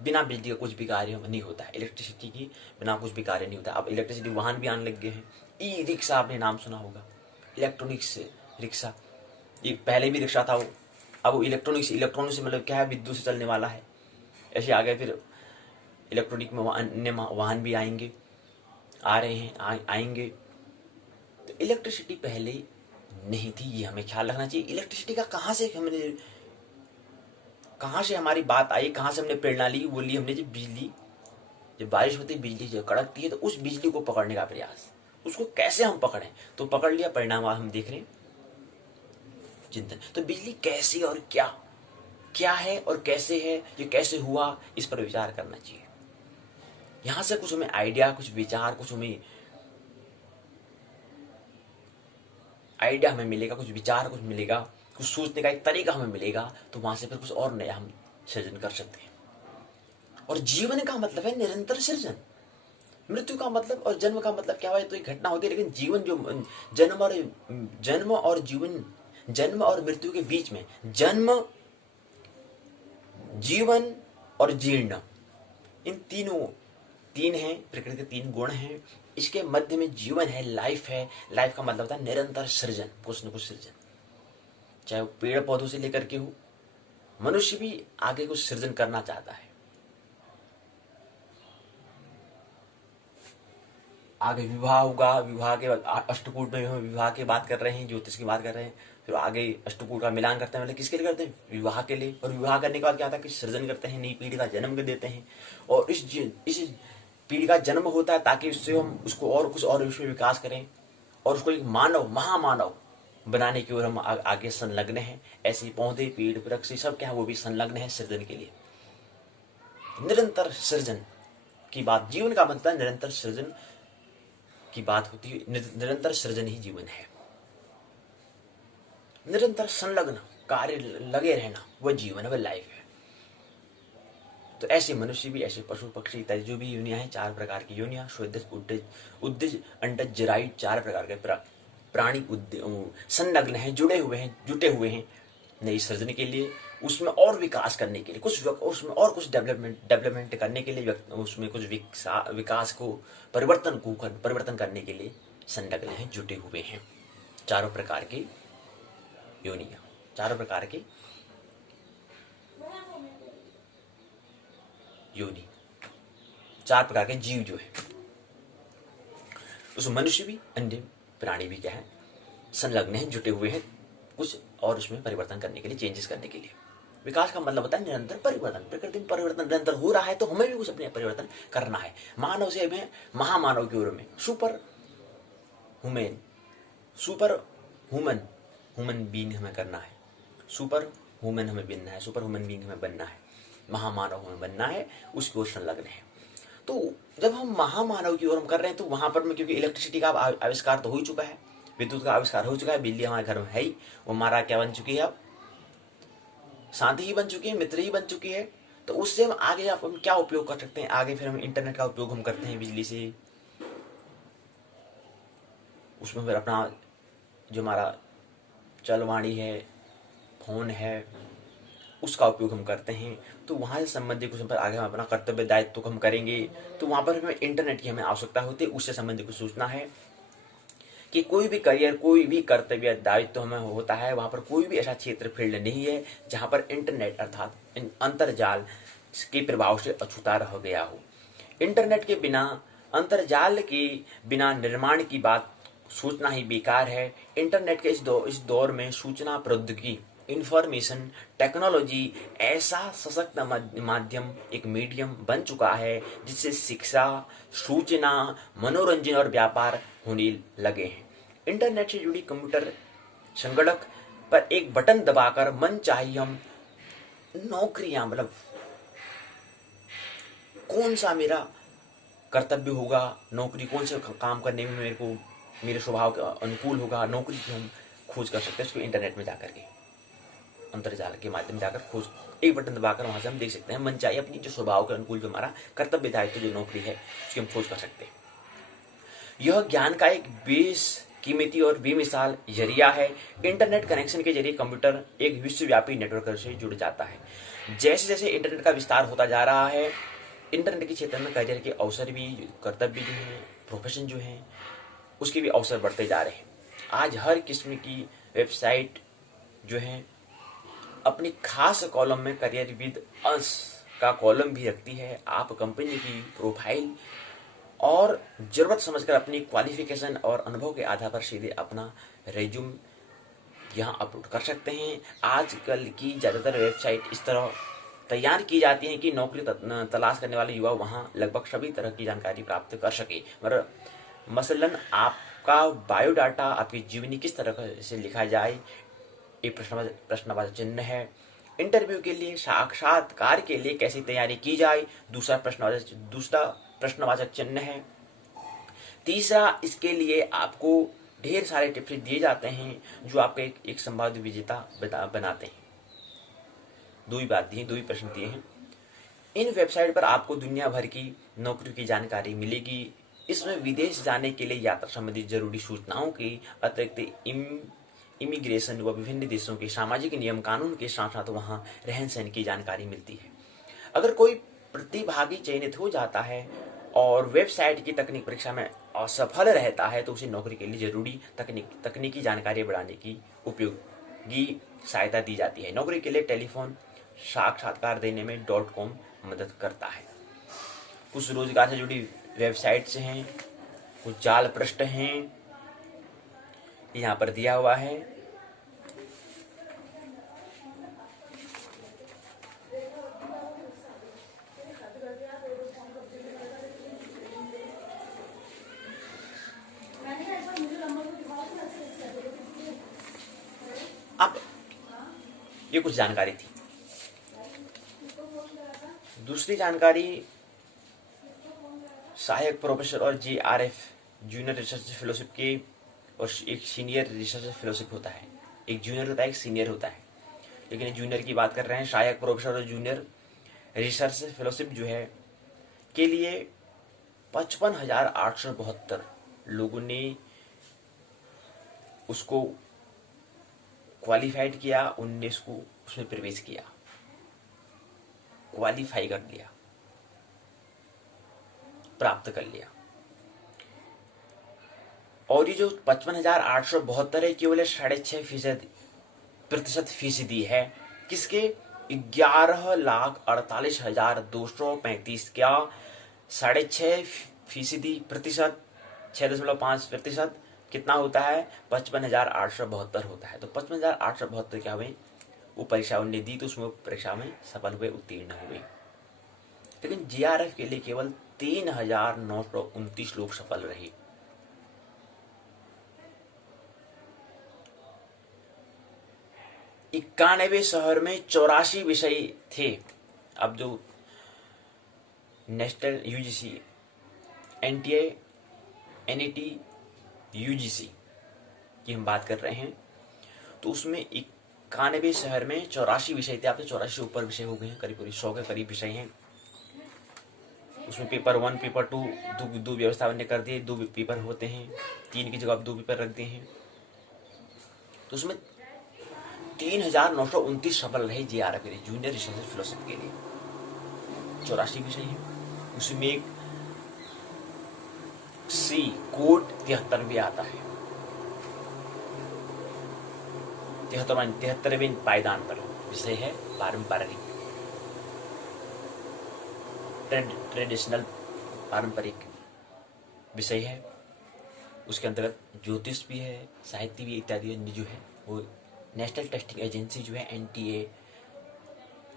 बिना बिजली का कुछ भी कार्य नहीं होता है, इलेक्ट्रिसिटी की बिना कुछ भी कार्य नहीं होता। अब इलेक्ट्रिसिटी वाहन भी आने लग गए हैं। ई रिक्शा आपने नाम सुना होगा, इलेक्ट्रॉनिक्स रिक्शा। ये पहले भी रिक्शा था वो, अब वो इलेक्ट्रॉनिक्स से मतलब क्या है, विद्युत से चलने वाला है। ऐसे आ गए, फिर इलेक्ट्रॉनिक में अन्य वाहन भी आएंगे, आ रहे हैं, आएंगे। तो इलेक्ट्रिसिटी पहले नहीं थी, ये हमें ख्याल रखना चाहिए। इलेक्ट्रिसिटी का कहाँ से हमारी बात आई, कहाँ से हमने प्रेरणा ली, वो ली हमने जब बिजली, जब बारिश होती है, बिजली जब कड़कती है, तो उस बिजली को पकड़ने का प्रयास, उसको कैसे हम पकड़ें, तो पकड़ लिया, परिणाम हम देख रहे हैं, चिंतन। तो बिजली कैसी और क्या है और कैसे है, ये कैसे हुआ, इस पर विचार करना चाहिए। यहां से कुछ हमें आइडिया, कुछ विचार, कुछ हमें आइडिया हमें मिलेगा, कुछ विचार कुछ मिलेगा, कुछ सोचने का एक तरीका हमें मिलेगा, तो वहां से फिर कुछ और नया हम सृजन कर सकते हैं। और जीवन का मतलब है निरंतर सृजन। मृत्यु का मतलब और जन्म का मतलब क्या है, तो एक घटना होती है, लेकिन जीवन जो जन्म और मृत्यु के बीच में, जन्म, जीवन और जीर्ण, इन तीन हैं, प्रकृति के तीन गुण हैं। इसके मध्य में जीवन है, लाइफ है। लाइफ का मतलब होता है निरंतर सृजन, कुछ न कुछ सृजन, चाहे वो पेड़ पौधों से लेकर के हो। मनुष्य भी आगे कुछ सृजन करना चाहता है, आगे विवाह होगा, विवाह के अष्टकूट में हम विवाह की बात कर रहे हैं, ज्योतिष की बात कर रहे हैं, फिर आगे अष्टकूट का मिलान करते हैं, मतलब किसके लिए करते हैं, विवाह के लिए। और विवाह करने के बाद क्या होता है कि सृजन करते हैं, नई पीढ़ी का जन्म कर देते हैं। और इस पीढ़ी का जन्म होता है ताकि उससे हम उसको और कुछ और उसमें विकास करें, और उसको एक मानव, महामानव बनाने की ओर हम आगे संलग्न हैं। ऐसे पौधे, पेड़, वृक्ष सब क्या है, वो भी संलग्न है सृजन के लिए। निरंतर सृजन की बात, जीवन का मतलब है निरंतर सृजन की बात होती है। निरंतर सृजन ही जीवन है। निरंतर संलग्न कार्य लगे रहना, वह जीवन है, वह लाइफ है। तो ऐसे मनुष्य भी, ऐसे पशु पक्षी इत्यादि जो भी योनियां हैं, 4 प्रकार की योनियां, स्वदेश, उद्देज, अंडज, जरायु, 4 प्रकार के प्राणी संलग्न हैं, जुटे हुए हैं नई सृजन के लिए, उसमें और विकास करने के लिए, उसमें और कुछ डेवलपमेंट करने के लिए, उसमें कुछ विकास को, परिवर्तन करने के लिए संलग्न हैं, जुटे हुए हैं। 4 प्रकार के योनियां, 4 प्रकार के योनि, 4 प्रकार के जीव जो है, उस मनुष्य भी, अन्य प्राणी भी क्या है, संलग्न हैं, जुटे हुए हैं, कुछ और उसमें परिवर्तन करने के लिए, चेंजेस करने के लिए। विकास का मतलब होता है निरंतर परिवर्तन। प्रकृति में परिवर्तन निरंतर हो रहा है, तो हमें भी कुछ अपने परिवर्तन करना है। मानव से हमें महामानव की ओर में, सुपर ह्यूमन बीइंग हमें करना है, सुपर ह्यूमन हमें बनना है, सुपर ह्यूमन बीइंग हमें बनना है, महामानव हमें बनना है, उसकी ओर संलग्न है। तो जब हम महामानव की ओर हम कर रहे हैं, तो वहां पर क्योंकि इलेक्ट्रिसिटी का आविष्कार तो हो ही चुका है, विद्युत का आविष्कार हो चुका है, बिजली हमारे घर में है ही, वो हमारा क्या बन चुकी है, अब साथी ही बन चुकी है, मित्र ही बन चुकी है। तो उससे हम आगे हम क्या उपयोग कर सकते हैं, आगे फिर हम इंटरनेट का उपयोग हम करते हैं बिजली से, उसमें फिर अपना जो हमारा चलवाणी है, फोन है, उसका उपयोग हम करते हैं। तो वहां से संबंधित कुछ पर आगे हम अपना कर्तव्य दायित्व को हम करेंगे, तो वहां पर हमें इंटरनेट की हमें आवश्यकता होती है, उससे संबंधित कुछ सूचना है। कि कोई भी करियर, कोई भी कर्तव्य दायित्व हमें होता है, वहां पर कोई भी ऐसा क्षेत्र फील्ड नहीं है जहां पर इंटरनेट अर्थात अंतरजाल के प्रभाव से अछूता रह गया हो। इंटरनेट के बिना, अंतरजाल के बिना निर्माण की बात सोचना ही बेकार है। इंटरनेट के इस दौर में सूचना प्रौद्योगिकी, इंफॉर्मेशन टेक्नोलॉजी ऐसा सशक्त माध्यम, एक मीडियम बन चुका है जिससे शिक्षा, सूचना, मनोरंजन और व्यापार होने लगे हैं। इंटरनेट से जुड़ी कंप्यूटर संगणक पर एक बटन दबाकर मन चाहिए हम नौकरियां, मतलब कौन सा मेरा कर्तव्य होगा, नौकरी कौन से काम करने में मेरे को, मेरे स्वभाव के अनुकूल होगा, नौकरी की हम खोज कर सकते हैं। उसको इंटरनेट में जाकर के, अंतरजाल के माध्यम जाकर खोज, एक बटन दबाकर वहां से हम देख सकते हैं मन चाहिए अपनी जो स्वभाव के अनुकूल जो हमारा कर्तव्य दायित्व जो नौकरी है उसकी हम खोज कर सकते हैं। यह ज्ञान का एक कीमती और बेमिसाल जरिया है। इंटरनेट कनेक्शन के जरिए कंप्यूटर एक विश्वव्यापी नेटवर्क से जुड़ जाता है। जैसे जैसे इंटरनेट का विस्तार होता जा रहा है, इंटरनेट के क्षेत्र में करियर के अवसर भी, कर्तव्य जो है, प्रोफेशन जो है, उसके भी अवसर बढ़ते जा रहे हैं। आज हर किस्म की वेबसाइट जो है अपनी खास कॉलम में करियर विद अस का कॉलम भी रखती है। आप कंपनी की प्रोफाइल और जरूरत समझकर अपनी क्वालिफिकेशन और अनुभव के आधार पर सीधे अपना रेज्यूम यहाँ अपलोड कर सकते हैं। आजकल की ज़्यादातर वेबसाइट इस तरह तैयार की जाती हैं कि नौकरी तलाश करने वाले युवा वहाँ लगभग सभी तरह की जानकारी प्राप्त कर सके। मसलन आपका बायोडाटा, आपकी जीवनी किस तरह से लिखा जाए, एक प्रश्नवाचक चिन्ह है। इंटरव्यू के लिए, साक्षात्कार के लिए कैसी तैयारी की जाए, दूसरा प्रश्नवाचक चिन्ह है। तीसरा, इसके लिए आपको ढेर सारे टिप्स दिए जाते हैं जो आपको एक संभावित विजेता बनाते हैं। दो ही प्रश्न दिए हैं। इन वेबसाइट पर आपको दुनिया भर की नौकरियों की जानकारी मिलेगी। इसमें विदेश जाने के लिए यात्रा संबंधी जरूरी सूचनाओं के अतिरिक्त इमिग्रेशन व विभिन्न देशों के सामाजिक नियम कानून के साथ साथ वहाँ रहन सहन की जानकारी मिलती है। अगर कोई प्रतिभागी चयनित हो जाता है और वेबसाइट की तकनीक परीक्षा में असफल रहता है तो उसे नौकरी के लिए जरूरी तकनीकी जानकारी बढ़ाने की उपयोगी सहायता दी जाती है। नौकरी के लिए टेलीफोन साक्षात्कार देने में .com मदद करता है। कुछ रोजगार से जुड़ी वेबसाइट्स हैं, कुछ जाल पृष्ठ हैं, यहाँ पर दिया हुआ है। अब ये कुछ जानकारी थी। दूसरी जानकारी, सहायक प्रोफेसर और JRF जूनियर रिसर्च फेलोशिप के, और एक सीनियर रिसर्च फेलोशिप होता है। एक जूनियर होता है, एक सीनियर होता है, लेकिन जूनियर की बात कर रहे हैं। सहायक प्रोफेसर और जूनियर रिसर्च फेलोशिप जो है के लिए 55,872 लोगों ने उसको क्वालिफाइड किया, 19 को उसमें प्रवेश किया, क्वालिफाई कर लिया, प्राप्त कर लिया। और ये जो 55,872 है केवल 6.5% फीसदी है। किसके? 11,48,235 क्या 6.5% प्रतिशत, 6.5% कितना होता है? 55,872 होता है। तो 55,872 क्या हुए? वो परीक्षा उन्होंने दी तो उसमें परीक्षा में सफल हुए, उत्तीर्ण हुए। लेकिन JRF के लिए केवल 3,929 लोग सफल रहे। इक्यानवे शहर में 84 विषय थे। अब जो national UGC, NTA, NET, UGC की हम बात कर रहे हैं तो उसमें 91 शहर में 84 विषय थे। अब तो 84 ऊपर विषय हो गए हैं, करीब 100 के करीब विषय हैं। उसमें पेपर 1, पेपर 2 दो व्यवस्था ने कर दिए, 2 पेपर होते हैं, 3 की जगह 2 पेपर रख दिए हैं। तो उसमें 3,929 सफल रहे JRF के लिए, जूनियर रिसर्च फेलोशिप के लिए। 84 विषय है, उसमें एक C कोड 73 भी आता है। 73वें पायदान पर। विषय है पारंपरिक, ट्रेडिशनल, पारंपरिक विषय है। उसके अंतर्गत ज्योतिष भी है, साहित्य भी इत्यादि जो है वो नेशनल टेस्टिंग एजेंसी जो है NTA,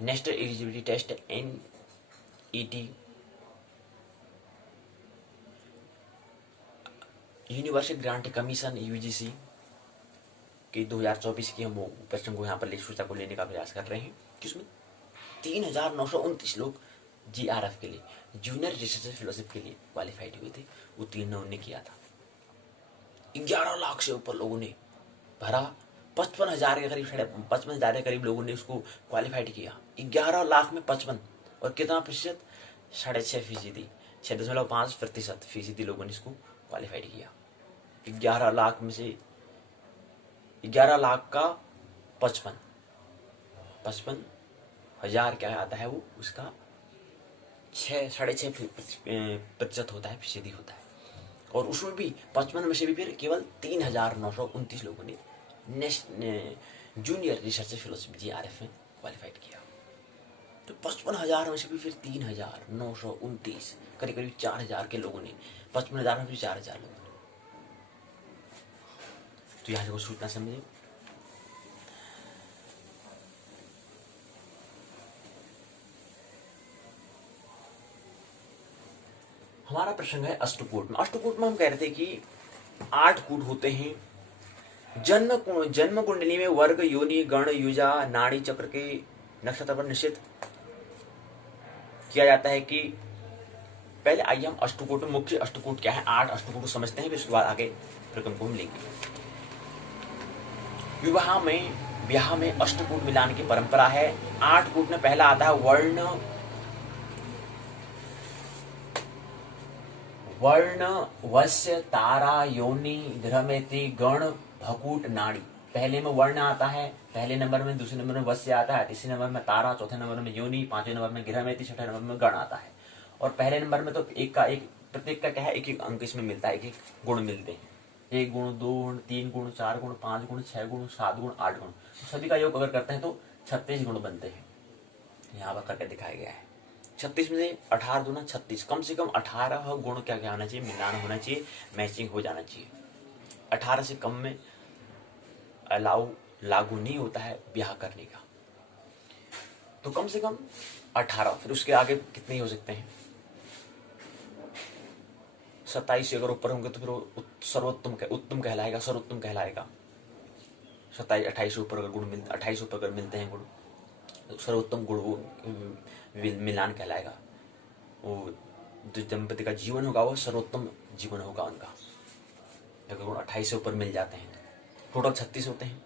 national eligibility test NET, universal grant commission UGC के 2024 की हम वो प्रश्न को यहाँ पर सूचना को लेने का प्रयास कर रहे हैं कि उसमें 3,929 लोग GRF के लिए, जूनियर रिसर्च फेलोशिप के लिए क्वालिफाइड हुए थे। उत्तीर्ण उन्होंने किया था। 11 लाख से ऊपर लोगों ने भरा, 55,000 के करीब, 55,000 के करीब लोगों ने उसको क्वालिफाइड किया। 11 लाख में 55, और कितना प्रतिशत? 6.5%, 6.5% लोगों ने इसको क्वालिफाइड किया। 11 लाख में से 11 लाख का 55,000 क्या आता है वो, उसका 6.5% होता है, फीसदी होता है। और उसमें भी 55 में से भी फिर केवल 3,929 लोगों ने जूनियर रिसर्च फेलोशिप GRF में क्वालिफाइड किया। तो 55,000 में से भी फिर 3,929, करीब करीब 4,000 के लोगों ने, 55,000 में भी 4,000 लोगों ने। तो यहाँ से कुछ सूचना समझे। हमारा प्रसंग है अष्टकूट में। अष्टकूट में हम कह रहे थे कि 8 कूट होते हैं। जन्म कुंडली में वर्ग, योनि, गण, युजा, नाड़ी चक्र के नक्षत्र पर निश्चित किया जाता है कि पहले आइए हम अष्टकूट में, मुख्य अष्टकूट क्या है, 8 अष्टकूट समझते हैं, फिर उसके बाद आगे प्रक्रम को हम लेंगे। ब्याह में अष्टकूट मिलान की परंपरा है। 8 कूट में पहला आता है वर्ण, वस्य, तारा, योनि, धृमेति, गण, भकूट, नाड़ी। पहले में वर्ण आता है, पहले नंबर में, दूसरे नंबर में वस्य आता है, तीसरे नंबर में तारा, चौथे नंबर में योनि, पांचवें नंबर में गृहमेति, छठे नंबर में गण आता है। और पहले नंबर में तो प्रत्येक का क्या है, एक अंक इसमें मिलता है, एक गुण मिलते हैं। 1 गुण, 2 गुण, 3 गुण, 4 गुण, 5 गुण, 6 गुण, 7 गुण, 8 गुण, सभी का योग अगर करते हैं तो 36 गुण बनते हैं। यहाँ पर करके दिखाया गया है। 36 में से 18 दूना 36, कम से कम 18 गुण क्या होना चाहिए, मिलान होना चाहिए, मैचिंग हो जाना चाहिए। 18 से कम में लागू नहीं होता है ब्याह करने का। तो कम से कम 18, फिर उसके आगे कितने हो सकते हैं? 27 से अगर ऊपर होंगे तो फिर उत्तम कहलाएगा, सर्वोत्तम कहलाएगा। 27, 28 से ऊपर अगर गुण 28 ऊपर अगर मिलते हैं गुण, तो सर्वोत्तम गुण वो मिलान कहलाएगा। वो जो दंपति का जीवन होगा वो सर्वोत्तम जीवन होगा उनका, अगर गुण 28 से ऊपर मिल जाते हैं। टोटल 36 होते हैं।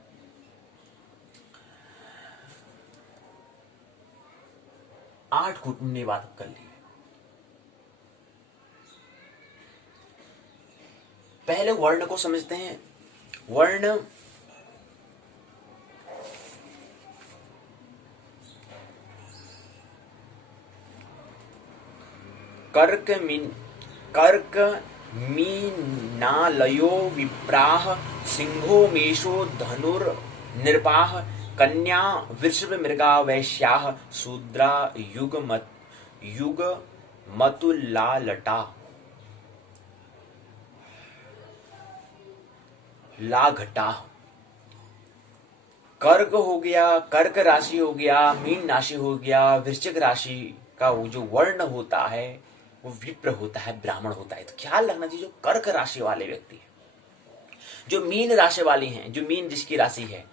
आठ कूट ने बात कर ली। पहले वर्ण को समझते हैं। वर्ण कर्क मीनालयो विप्राह, सिंहो मेषो धनुर नृपाः, कन्या वृषभ मृगा वैश्याः, शूद्रा युगमतुलालटा लाघटा। कर्क हो गया, कर्क राशि हो गया, मीन राशि हो गया, वृश्चिक राशि का वो जो वर्ण होता है वो विप्र होता है, ब्राह्मण होता है। तो ख्याल रखना चाहिए, जो कर्क राशि वाले व्यक्ति हैं, जो मीन राशि वाली हैं, जो मीन जिसकी राशि है,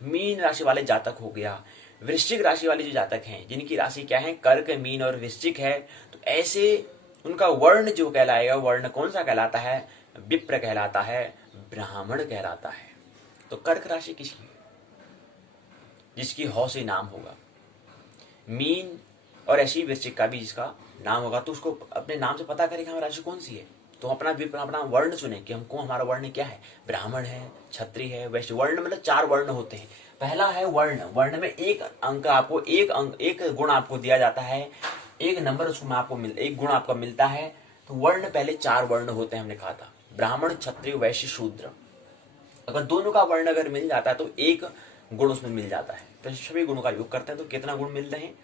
मीन राशि वाले जातक हो गया, वृश्चिक राशि वाले जो जातक हैं जिनकी राशि क्या है, कर्क, मीन और वृश्चिक है, तो ऐसे उनका वर्ण जो कहलाएगा, वर्ण कौन सा कहलाता है? विप्र कहलाता है, ब्राह्मण कहलाता है। तो कर्क राशि किसकी? जिसकी हौ से नाम होगा, मीन और ऐसी वृश्चिक का भी जिसका नाम होगा, तो उसको अपने नाम से पता करेगा हमारी राशि कौन सी है। तो अपना वर्ण चुने कि हमको हमारा वर्ण क्या है, ब्राह्मण है, क्षत्रिय है, वैश्य। वर्ण मतलब 4 वर्ण होते हैं। पहला है वर्ण। वर्ण में एक गुण आपको दिया जाता है, एक नंबर उसमें आपको एक गुण आपका मिलता है। तो वर्ण पहले 4 वर्ण होते हैं, हमने कहा था, ब्राह्मण, क्षत्रिय, वैश्य, शूद्र। अगर दोनों का वर्ण अगर मिल जाता है तो एक गुण उसमें मिल जाता है। तो सभी गुणों का योग करते हैं तो कितना गुण मिलते हैं?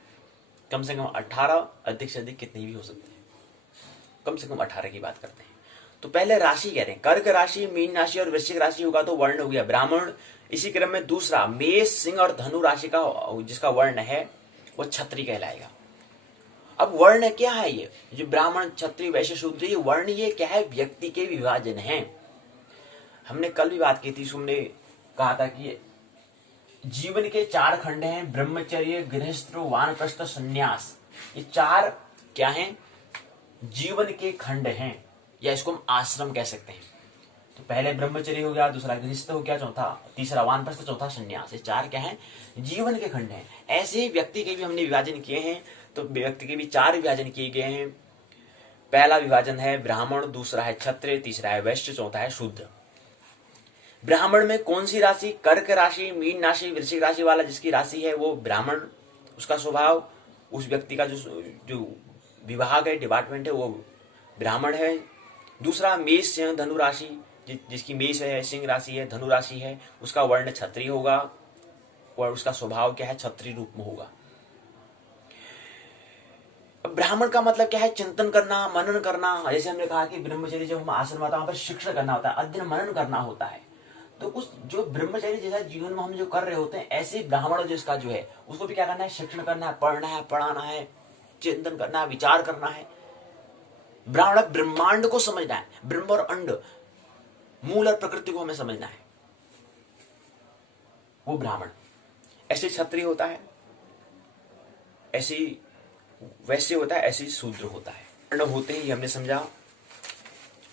कम से कम 18, अधिक से अधिक कितने भी हो सकते हैं, कम से कम 18 की बात करते हैं। तो पहले राशि कह रहे हैं, कर्क राशि, मीन राशि और वृश्चिक राशि होगा तो वर्ण हो गया ब्राह्मण। इसी क्रम में दूसरा मेष, सिंह और धनु राशि का जिसका वर्ण है वो क्षत्रिय कहलाएगा। अब वर्ण क्या है? ये जो ब्राह्मण, क्षत्रिय, वैश्य, शूद्र, ये वर्ण ये क्या है? व्यक्ति के विभाजन है। हमने कल भी बात की थी, हमने कहा था कि जीवन के 4 खंड हैं, ब्रह्मचर्य, गृहस्थ, वानप्रस्थ, संन्यास। ये 4 क्या हैं? जीवन के खंड हैं, या इसको हम आश्रम कह सकते हैं। तो पहले ब्रह्मचर्य हो गया, दूसरा गृहस्थ हो गया, चौथा, तीसरा वानप्रस्थ, चौथा संन्यास। ये 4 क्या हैं? जीवन के खंड हैं। ऐसे ही व्यक्ति के भी हमने विभाजन किए हैं, तो व्यक्ति के भी 4 विभाजन किए गए हैं। पहला विभाजन है ब्राह्मण, दूसरा है क्षत्रिय, तीसरा है वैश्य, चौथा है शूद्र। ब्राह्मण में कौन सी राशि? कर्क राशि, मीन राशि, वृश्चिक राशि वाला जिसकी राशि है वो ब्राह्मण, उसका स्वभाव, उस व्यक्ति का जो विभाग है, डिपार्टमेंट है, वो ब्राह्मण है। दूसरा मेष, सिंह, धनु राशि, जिसकी मेष है, सिंह राशि है, धनु राशि है, उसका वर्ण क्षत्रिय होगा और उसका स्वभाव क्या है? क्षत्रिय रूप में होगा। ब्राह्मण का मतलब क्या है? चिंतन करना, मनन करना। जैसे हमने कहा कि ब्रह्मचर्य जब हम आश्रम आता है वहां पर शिक्षण करना होता है, अध्ययन मनन करना होता है। तो उस जो ब्रह्मचर्य जैसा जीवन में हम जो कर रहे होते हैं, ऐसे ब्राह्मण जिसका जो है उसको भी क्या करना है? शिक्षण करना है, पढ़ना है, पढ़ाना है, चिंतन करना है, विचार करना है। ब्राह्मण ब्रह्मांड को समझना है, ब्रह्म और अंड, मूल और प्रकृति को हमें समझना है, वो ब्राह्मण। ऐसे क्षत्रिय होता है, ऐसे वैश्य होता है, ऐसे शूद्र होता है। वर्ण होते हैं, ये हमने समझा।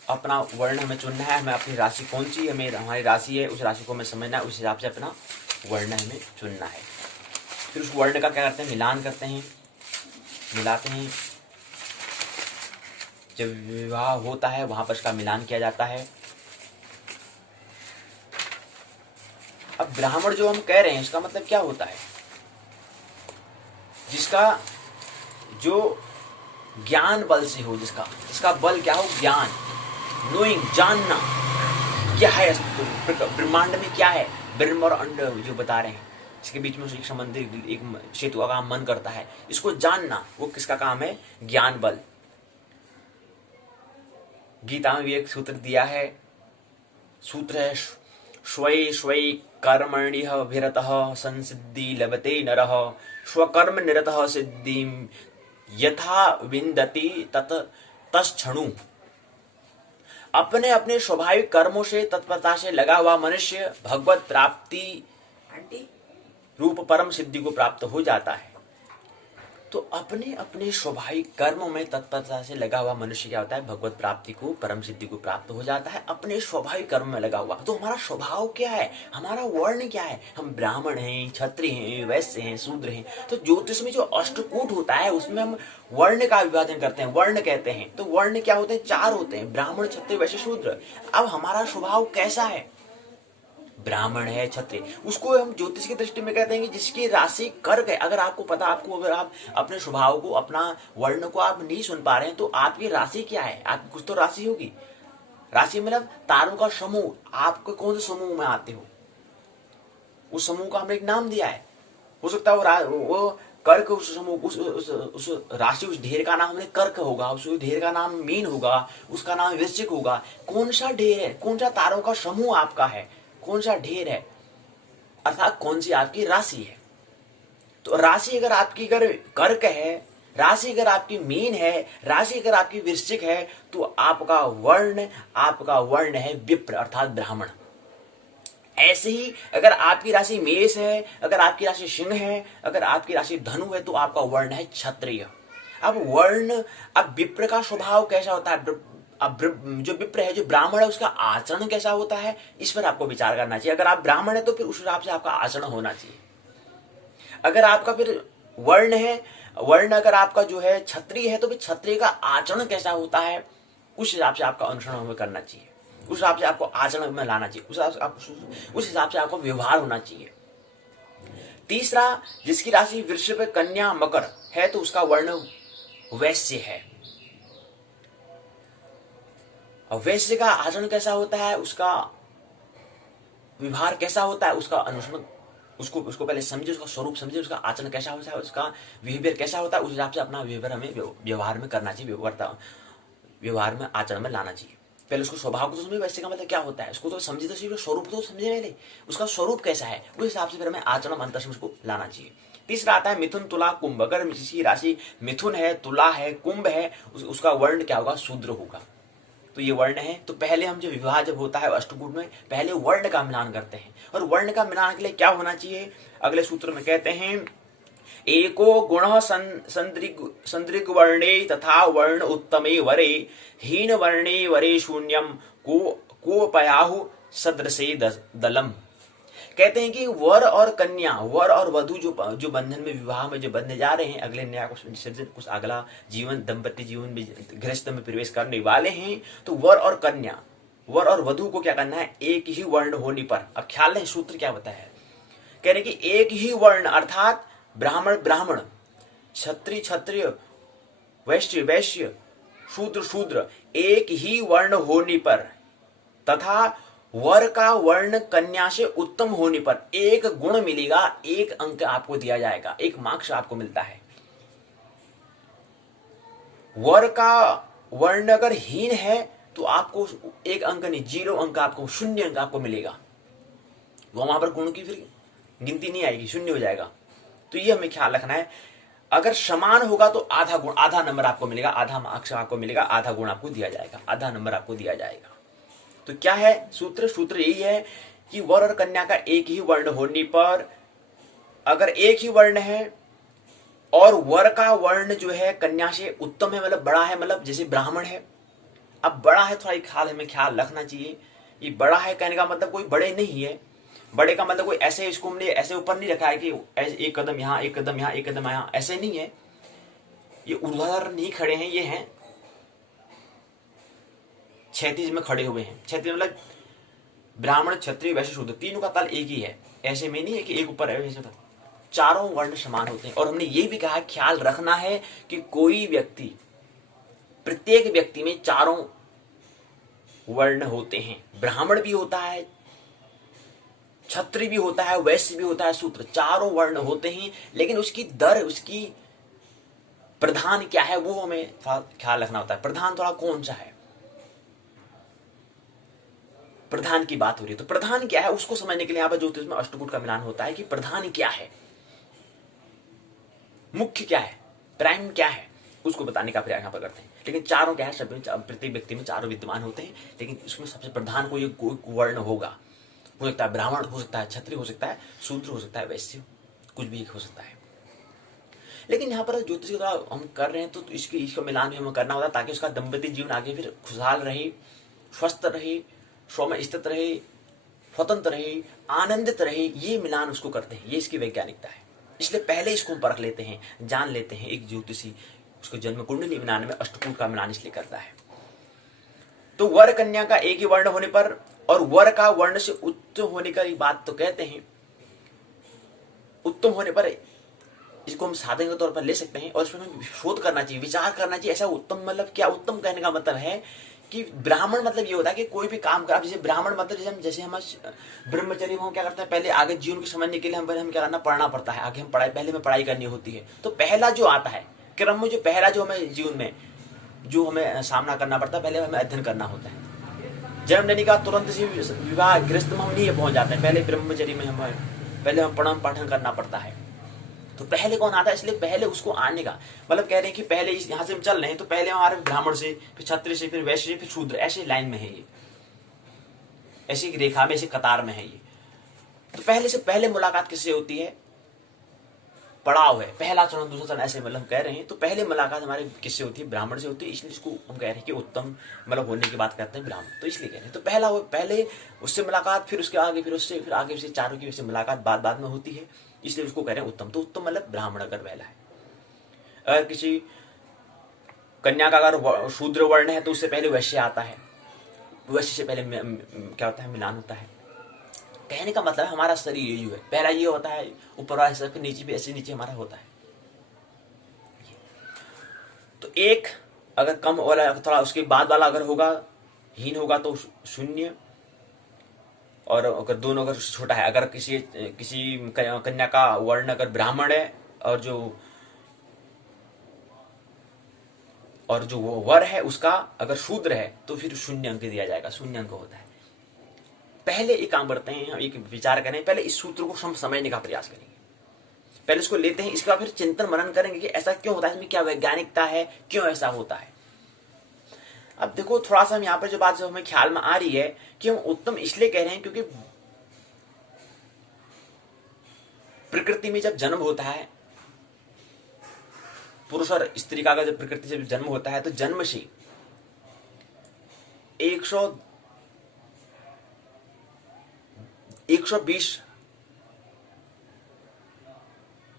अपना वर्ण हमें चुनना है, हमें अपनी राशि कौन सी हमें हमारी राशि है, उस राशि को हमें समझना है, उस हिसाब से अपना वर्ण हमें चुनना है। फिर उस वर्ण का क्या करते हैं? मिलान करते हैं, मिलाते हैं। जब विवाह होता है वहां पर इसका मिलान किया जाता है। अब ब्राह्मण जो हम कह रहे हैं इसका मतलब क्या होता है? जिसका जो ज्ञान बल से हो, जिसका बल क्या हो? ज्ञान, नोइंग, जानना क्या है ब्रह्मांड में, क्या है ब्रह्म और अंड जो बता रहे हैं, इसके बीच में एक संबंध, एक सेतु का काम मन करता है, इसको जानना, वो किसका काम है? ज्ञान बल। गीता में भी एक सूत्र दिया है, सूत्र है स्वै स्वै कर्मण्यः विरतः संसिद्धि लभते नरः स्वकर्म निरतः सिद्धिं यथा विन्दति तत्क्षणु। अपने अपने स्वाभाविक कर्मों से, तत्परता से लगा हुआ मनुष्य भगवत प्राप्ति रूप परम सिद्धि को प्राप्त हो जाता है। तो अपने अपने स्वाभाविक कर्मों में तत्परता से लगा हुआ मनुष्य क्या होता है? भगवत प्राप्ति को, परम सिद्धि को प्राप्त हो जाता है, अपने स्वाभाविक कर्म में लगा हुआ। तो हमारा स्वभाव क्या है? हमारा वर्ण क्या है? हम ब्राह्मण हैं, क्षत्रिय हैं, वैश्य हैं, शूद्र हैं। तो ज्योतिष में जो अष्टकूट होता है उसमें हम वर्ण का विभाजन करते हैं, वर्ण कहते हैं। तो वर्ण क्या होते हैं? 4 होते हैं, ब्राह्मण, क्षत्रिय, वैश्य, शूद्र। अब हमारा स्वभाव कैसा है? ब्राह्मण है, क्षत्रिय, उसको हम ज्योतिष की दृष्टि में कहते हैं कि जिसकी राशि कर्क है। अगर आपको पता, अगर आप अपने स्वभाव को, अपना वर्ण को आप नहीं सुन पा रहे हैं तो आपकी राशि क्या है? आपकी कुछ तो राशि होगी। राशि मतलब तारों का समूह। आपको कौन से समूह में आते हो, उस समूह का हमने एक नाम दिया है। हो सकता है वो कर्क, उस समूह, उस राशि, उस ढेर का नाम हमने कर्क होगा, उस ढेर का नाम मीन होगा, उसका नाम वृश्चिक होगा। कौन सा ढेर है? कौन सा तारों का समूह आपका है? कौन सा ढेर है? अर्थात कौन सी आपकी राशि है। तो राशि अगर आपकी कर्क है, राशि अगर आपकी मीन है, राशि अगर आपकी वृश्चिक है, तो आपका वर्ण है विप्र अर्थात ब्राह्मण। ऐसे ही अगर आपकी राशि मेष है, अगर आपकी राशि सिंह है, अगर आपकी राशि धनु है, तो आपका वर्ण है क्षत्रिय। अब वर्ण, अब विप्र का स्वभाव कैसा होता है? अब जो विप्र है, जो ब्राह्मण है, उसका आचरण कैसा होता है, इस पर आपको विचार करना चाहिए। अगर आप ब्राह्मण है तो फिर उस हिसाब से आपका आचरण होना चाहिए। अगर आपका फिर वर्ण अगर आपका जो है क्षत्रिय है, तो फिर क्षत्रिय का आचरण कैसा होता है, उस हिसाब से आपका अनुसरण हमें करना चाहिए, उस हिसाब से आपको आचरण में लाना चाहिए, उस हिसाब से आपको व्यवहार होना चाहिए। तीसरा, जिसकी राशि वृषभ, कन्या, मकर है, तो उसका वर्ण वैश्य है। वैश्य का आचरण कैसा होता है? उसका व्यवहार कैसा होता है उसका अनुसरण, उसको उसको पहले समझे, उसका स्वरूप समझे, उसका आचरण कैसा होता है, उसका बिहेवियर कैसा होता है, उस हिसाब से अपना बिहेवियर हमें व्यवहार में करना चाहिए, व्यवहार में आचरण में लाना चाहिए। पहले उसको स्वभाव को तो समझे, वैसे का मतलब क्या होता है उसको तो समझे, तो सही स्वरूप तो समझे पहले, उसका स्वरूप कैसा है, उस हिसाब से फिर हमें आचरण अंतर से उसको लाना चाहिए। तीसरा आता है मिथुन तुला कुंभ। अगर किसी राशि मिथुन है, तुला है, कुंभ है, उसका वर्ण क्या होगा, शूद्र होगा। तो ये वर्ण है, तो पहले हम जो विवाह जब होता है अष्टकूट में, पहले वर्ण का मिलान करते हैं। और वर्ण का मिलान के लिए क्या होना चाहिए, अगले सूत्र में कहते हैं एको गुण संदृग वर्णे तथा वर्ण उत्तमे वरे हीन वर्णे वरे शून्यम को पयाहु सदृशे दलम। कहते हैं कि वर और कन्या, वर और वधु जो बंधन में, विवाह में जो बंधने जा रहे हैं, अगले नया कुछ अगला जीवन, दंपत्ति जीवन में, गृहस्थ में प्रवेश करने वाले हैं, तो वर और कन्या, वर और वधु को क्या करना है, एक ही वर्ण होने पर। अब ख्याल है सूत्र क्या बताया है, कह रहे कि एक ही वर्ण अर्थात ब्राह्मण ब्राह्मण, क्षत्रिय क्षत्रिय, वैश्य वैश्य, शूद्र शूद्र, एक ही वर्ण होने पर तथा वर का वर्ण कन्या से उत्तम होने पर एक गुण मिलेगा, एक अंक आपको दिया जाएगा, एक मार्क्स आपको मिलता है। वर का वर्ण अगर हीन है तो आपको एक अंक नहीं, 0 अंक आपको, 0 अंक आपको मिलेगा। वहां पर गुण की फिर गिनती नहीं आएगी, 0 हो जाएगा। तो ये हमें ख्याल रखना है। अगर समान होगा तो आधा गुण, आधा नंबर आपको मिलेगा, आधा मार्क्स आपको मिलेगा, आधा गुण आपको दिया जाएगा, आधा नंबर आपको दिया जाएगा। तो क्या है सूत्र, सूत्र यही है कि वर और कन्या का एक ही वर्ण होने पर, अगर एक ही वर्ण है और वर का वर्ण जो है कन्या से उत्तम है, मतलब बड़ा है, मतलब जैसे ब्राह्मण है, अब बड़ा है, थोड़ा ख्याल हमें ख्याल रखना चाहिए। ये बड़ा है कहने का मतलब कोई बड़े नहीं है, बड़े का मतलब कोई ऐसे इसको हमने ऐसे ऊपर नहीं रखा है कि एक कदम यहाँ, एक कदम यहाँ, एक कदम यहाँ, ऐसे नहीं है। ये ऊर्ध्वाधर नहीं खड़े हैं, ये हैं क्षैतिज में खड़े हुए हैं। क्षैतिज मतलब ब्राह्मण क्षत्रिय वैश्य शूद्र तीनों का तल एक ही है, ऐसे में नहीं है कि एक ऊपर है वैसे। चारों वर्ण समान होते हैं। और हमने ये भी कहा ख्याल रखना है कि कोई व्यक्ति, प्रत्येक व्यक्ति में चारों वर्ण होते हैं, ब्राह्मण भी होता है, क्षत्रिय भी होता है, वैश्य भी होता है, शूद्र, चारों वर्ण होते हैं। लेकिन उसकी दर, उसकी प्रधान क्या है वो हमें थोड़ा ख्याल रखना होता है। प्रधान थोड़ा कौन सा है, प्रधान की बात हो रही है, तो प्रधान क्या है उसको समझने के लिए यहाँ पर ज्योतिष में अष्टकूट का मिलान होता है कि प्रधान क्या है, मुख्य क्या है, प्राइम क्या है, उसको बताने का प्रयास यहाँ पर करते हैं। लेकिन चारों क्या है, सब प्रत्येक व्यक्ति में चारों विद्यमान होते हैं, लेकिन उसमें सबसे प्रधान कोई वर्ण होगा। हो सकता है ब्राह्मण, हो सकता है क्षत्रिय, हो सकता है शूद्र, हो सकता है वैश्य, कुछ भी हो सकता है। लेकिन यहाँ पर ज्योतिष का हम कर रहे हैं तो इसका मिलान भी हमें करना होता है ताकि उसका दाम्पत्य जीवन आगे फिर खुशहाल रहे, स्वस्थ रहे, स्व में स्थित रहे, स्वतंत्र रहे, आनंदित रहे। ये मिलान उसको करते हैं, ये इसकी वैज्ञानिकता है। इसलिए पहले इसको हम परख लेते हैं, जान लेते हैं। एक ज्योतिषी उसको जन्म कुंडली बनाने में अष्टकूट का मिलान इसलिए करता है। तो वर कन्या का एक ही वर्ण होने पर और वर का वर्ण से उत्तम होने का बात तो कहते हैं, उत्तम होने पर इसको हम साधन के तौर पर ले सकते हैं और इसमें हमें शोध करना चाहिए, विचार करना चाहिए। ऐसा उत्तम मतलब क्या, उत्तम कहने का मतलब है कि ब्राह्मण मतलब ये होता है कि कोई भी काम कर, जैसे ब्राह्मण मतलब जैसे हम ब्रह्मचर्य में हम क्या करते हैं, पहले आगे जीवन को समझने के लिए हम क्या करना, पढ़ना पड़ता है, आगे हम पहले में पढ़ाई करनी होती है। तो पहला जो आता है क्रम में, जो पहला जो हमें जीवन में जो हमें सामना करना पड़ता है, पहले हमें अध्ययन करना होता है। जन्म लेने का तुरंत से विवाह गृहस्थ में हम नहीं पहुंच जाते हैं, पहले ब्रह्मचर्य में पहले हम पढ़न पाठन करना पड़ता है। तो पहले कौन आता है, इसलिए पहले उसको आने का मतलब कह रहे हैं कि पहले यहाँ से हम चल रहे हैं तो पहले हमारे ब्राह्मण से, फिर क्षत्रिय से, फिर वैश्य से, फिर शूद्र, ऐसे लाइन में है ये, ऐसी रेखा में, ऐसी कतार में है ये। तो पहले से पहले मुलाकात किससे होती है, पड़ाव है, पहला चरण दूसरा चरण, ऐसे मतलब कह रहे हैं। तो पहले मुलाकात हमारे किससे होती है, ब्राह्मण से होती है। इसलिए इसको हम कह रहे हैं कि उत्तम मतलब होने की बात करते हैं ब्राह्मण, तो इसलिए कह रहे हैं। तो पहला हो, पहले उससे मुलाकात, फिर उसके आगे, फिर उससे, फिर आगे से चारों की मुलाकात बाद में होती है, इसलिए उसको कह रहे हैं उत्तम। तो उत्तम मतलब ब्राह्मण अगर पहला है। अगर किसी कन्या का अगर शूद्र वर्ण है तो उससे पहले वैश्य आता है, वैश्य से पहले क्या होता है, मिलान होता है। कहने का मतलब हमारा शरीर यही है, पहला ये होता है ऊपर वाला हिस्सा, फिर नीचे भी ऐसे नीचे हमारा होता है। तो एक अगर कम वाला, थोड़ा उसके बाद वाला अगर होगा, हीन होगा तो शून्य, और अगर दोनों अगर छोटा है, अगर किसी कन्या का वर्ण अगर ब्राह्मण है और जो वो वर है उसका अगर शूद्र है तो फिर शून्य अंक दिया जाएगा, शून्य अंक होता है। पहले एक काम करते हैं, हम एक विचार करें, पहले इस सूत्र को हम समझने का प्रयास करेंगे, पहले इसको लेते हैं, इसके बाद फिर चिंतन मनन करेंगे कि ऐसा क्यों होता है, इसमें क्या वैज्ञानिकता है, क्यों ऐसा होता है। अब देखो थोड़ा सा हम यहाँ पर जो बात जो हमें ख्याल में आ रही है कि हम उत्तम इसलिए कह रहे हैं क्योंकि प्रकृति में जब जन्म होता है, पुरुष और स्त्री का जब प्रकृति से जन्म होता है तो जन्म से 120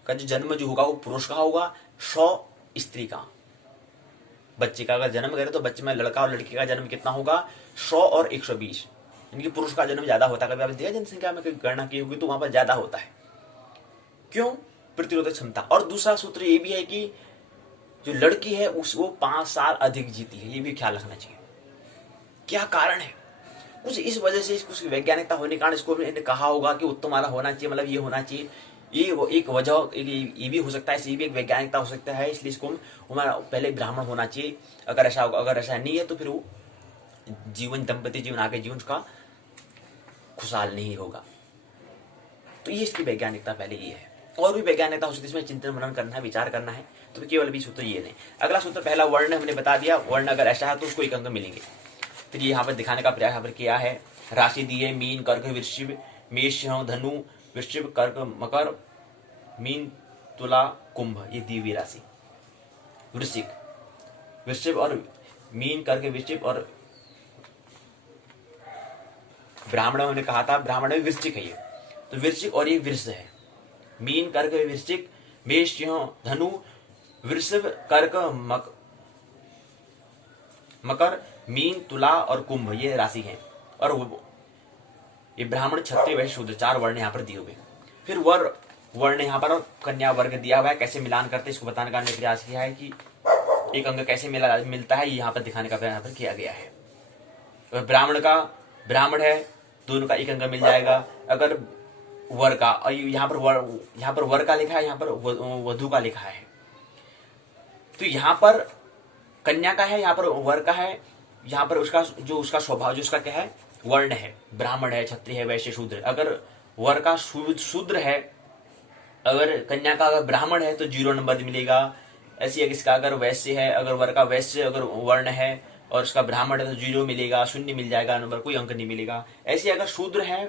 का जो जन्म जो होगा वो पुरुष का होगा, 100 स्त्री का। बच्चे का अगर जन्म करें तो बच्चे में लड़का और लड़की का जन्म कितना होगा, 100 और 120, यानी कि पुरुष का जन्म ज्यादा होता है। कभी आपने देखा जनसंख्या में गणना की होगी तो वहां पर ज्यादा होता है। क्यों? प्रतिरोधक क्षमता। और दूसरा सूत्र ये भी है कि जो लड़की है वो 5 साल अधिक जीती है, ये भी ख्याल रखना चाहिए। क्या कारण है? कुछ इस वजह से कुछ वैज्ञानिकता होने के कारण इसको इन्होंने कहा होगा कि उत्तम वाला होना चाहिए, मतलब ये होना चाहिए। ये एक वजह ये भी हो सकता है, ये भी एक वैज्ञानिकता हो सकता है, इसलिए इसको हमारा पहले ब्राह्मण होना चाहिए। अगर ऐसा होगा, अगर ऐसा नहीं है तो फिर वो दंपति जीवन आगे जीवन का खुशहाल नहीं होगा। तो ये इसकी वैज्ञानिकता पहले ये है। और भी वैज्ञानिकता हो सकती है, इसमें चिंतन मनन करना है, विचार करना है, तो केवल भी सूत्र ये नहीं। अगला सूत्र पहला वर्ण हमने बता दिया, वर्ण अगर ऐसा है तो उसको एक अंक मिलेंगे। फिर ये यहाँ पर दिखाने का प्रयास यहाँ पर किया है, राशि दी है मीन कर्क वृश्चिक मेष धनु वृश्चिक कर्क मकर मीन तुला कुंभ, ये दी हुई राशि। वृश्चिक और मीन कर्क वृश्चिक और ब्राह्मणों ने कहा था, ब्राह्मण में वृश्चिक है ये, तो वृश्चिक और ये वृष है। मीन कर्क वृश्चिक मेष धनु वृषभ कर्क मकर मीन तुला और कुंभ, ये राशि है। और ये ब्राह्मण क्षत्रिय वैश्य शूद्र 4 वर्ण यहाँ पर दिए हुए। फिर वर्ण यहाँ पर कन्या वर्ग दिया हुआ है। कैसे मिलान करते इसको बताने का हमने प्रयास किया है कि एक अंक कैसे मिलता है, यहाँ पर दिखाने का प्रयास यहाँ पर किया गया है। अगर ब्राह्मण है दोनों का एक अंक मिल जाएगा। अगर वर का, यहाँ पर वर का लिखा है, यहाँ पर वधु का लिखा है, तो यहाँ पर कन्या का है, यहाँ पर वर का है, यहाँ पर उसका स्वभाव जो उसका क्या है, वर्ण है, ब्राह्मण है, क्षत्रिय है, वैश्य शूद्र। अगर वर का शूद्र है, अगर कन्या का अगर ब्राह्मण है तो 0 नंबर मिलेगा। ऐसी इसका अगर वैश्य है, अगर वर का वैश्य अगर वर्ण है और उसका ब्राह्मण है तो 0 मिलेगा, 0 मिल जाएगा नंबर, कोई अंक नहीं मिलेगा। ऐसे अगर शूद्र है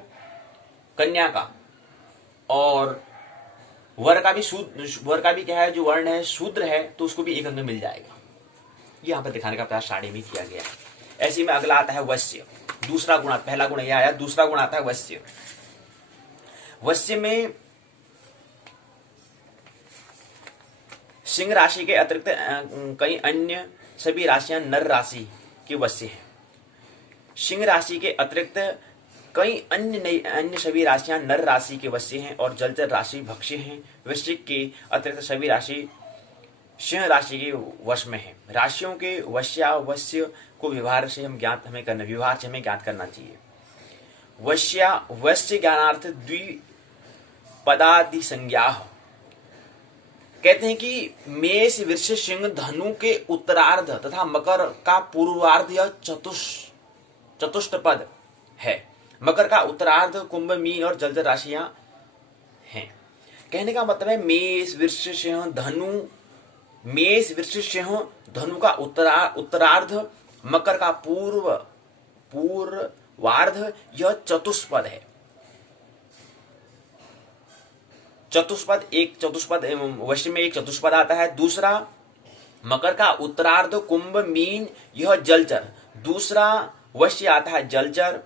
कन्या का और वर का भी क्या है, जो वर्ण है शूद्र है, तो उसको भी एक अंक मिल जाएगा। ये यहाँ पर दिखाने का प्रयास साड़ी में किया गया है। ऐसे में अगला आता है वश्य। दूसरा गुण, पहला गुण यह आया, दूसरा गुण आता है वश्य। वश्य में सिंह राशि के अतिरिक्त कई अन्य सभी राशियां नर राशि के वश्य हैं। सिंह राशि के अतिरिक्त कई अन्य सभी राशियां नर राशि के वश्य हैं और जलचर राशि भक्ष्य हैं। वृश्चिक के अतिरिक्त सभी राशि सिंह राशि के वश में है। राशियों के वश्य को व्यवहार से हमें ज्ञात करना चाहिए। वश्य ज्ञानार्थ द्विपदादि संज्ञा। कहते हैं कि मेष वृष सिंह धनु के उत्तरार्ध तथा मकर का पूर्वार्ध यह चतुष्ट पद है। मकर का उत्तरार्ध कुंभ मीन और जलचर राशियां हैं। कहने का मतलब है मेष वृष सिंह धनु का उत्तरार्ध, मकर का पूर्वार्ध, यह चतुष्पद है। चतुष्पद वश्य में एक चतुष्पद आता है। दूसरा मकर का उत्तरार्ध कुंभ मीन, यह जलचर, दूसरा वश्य आता है जलचर।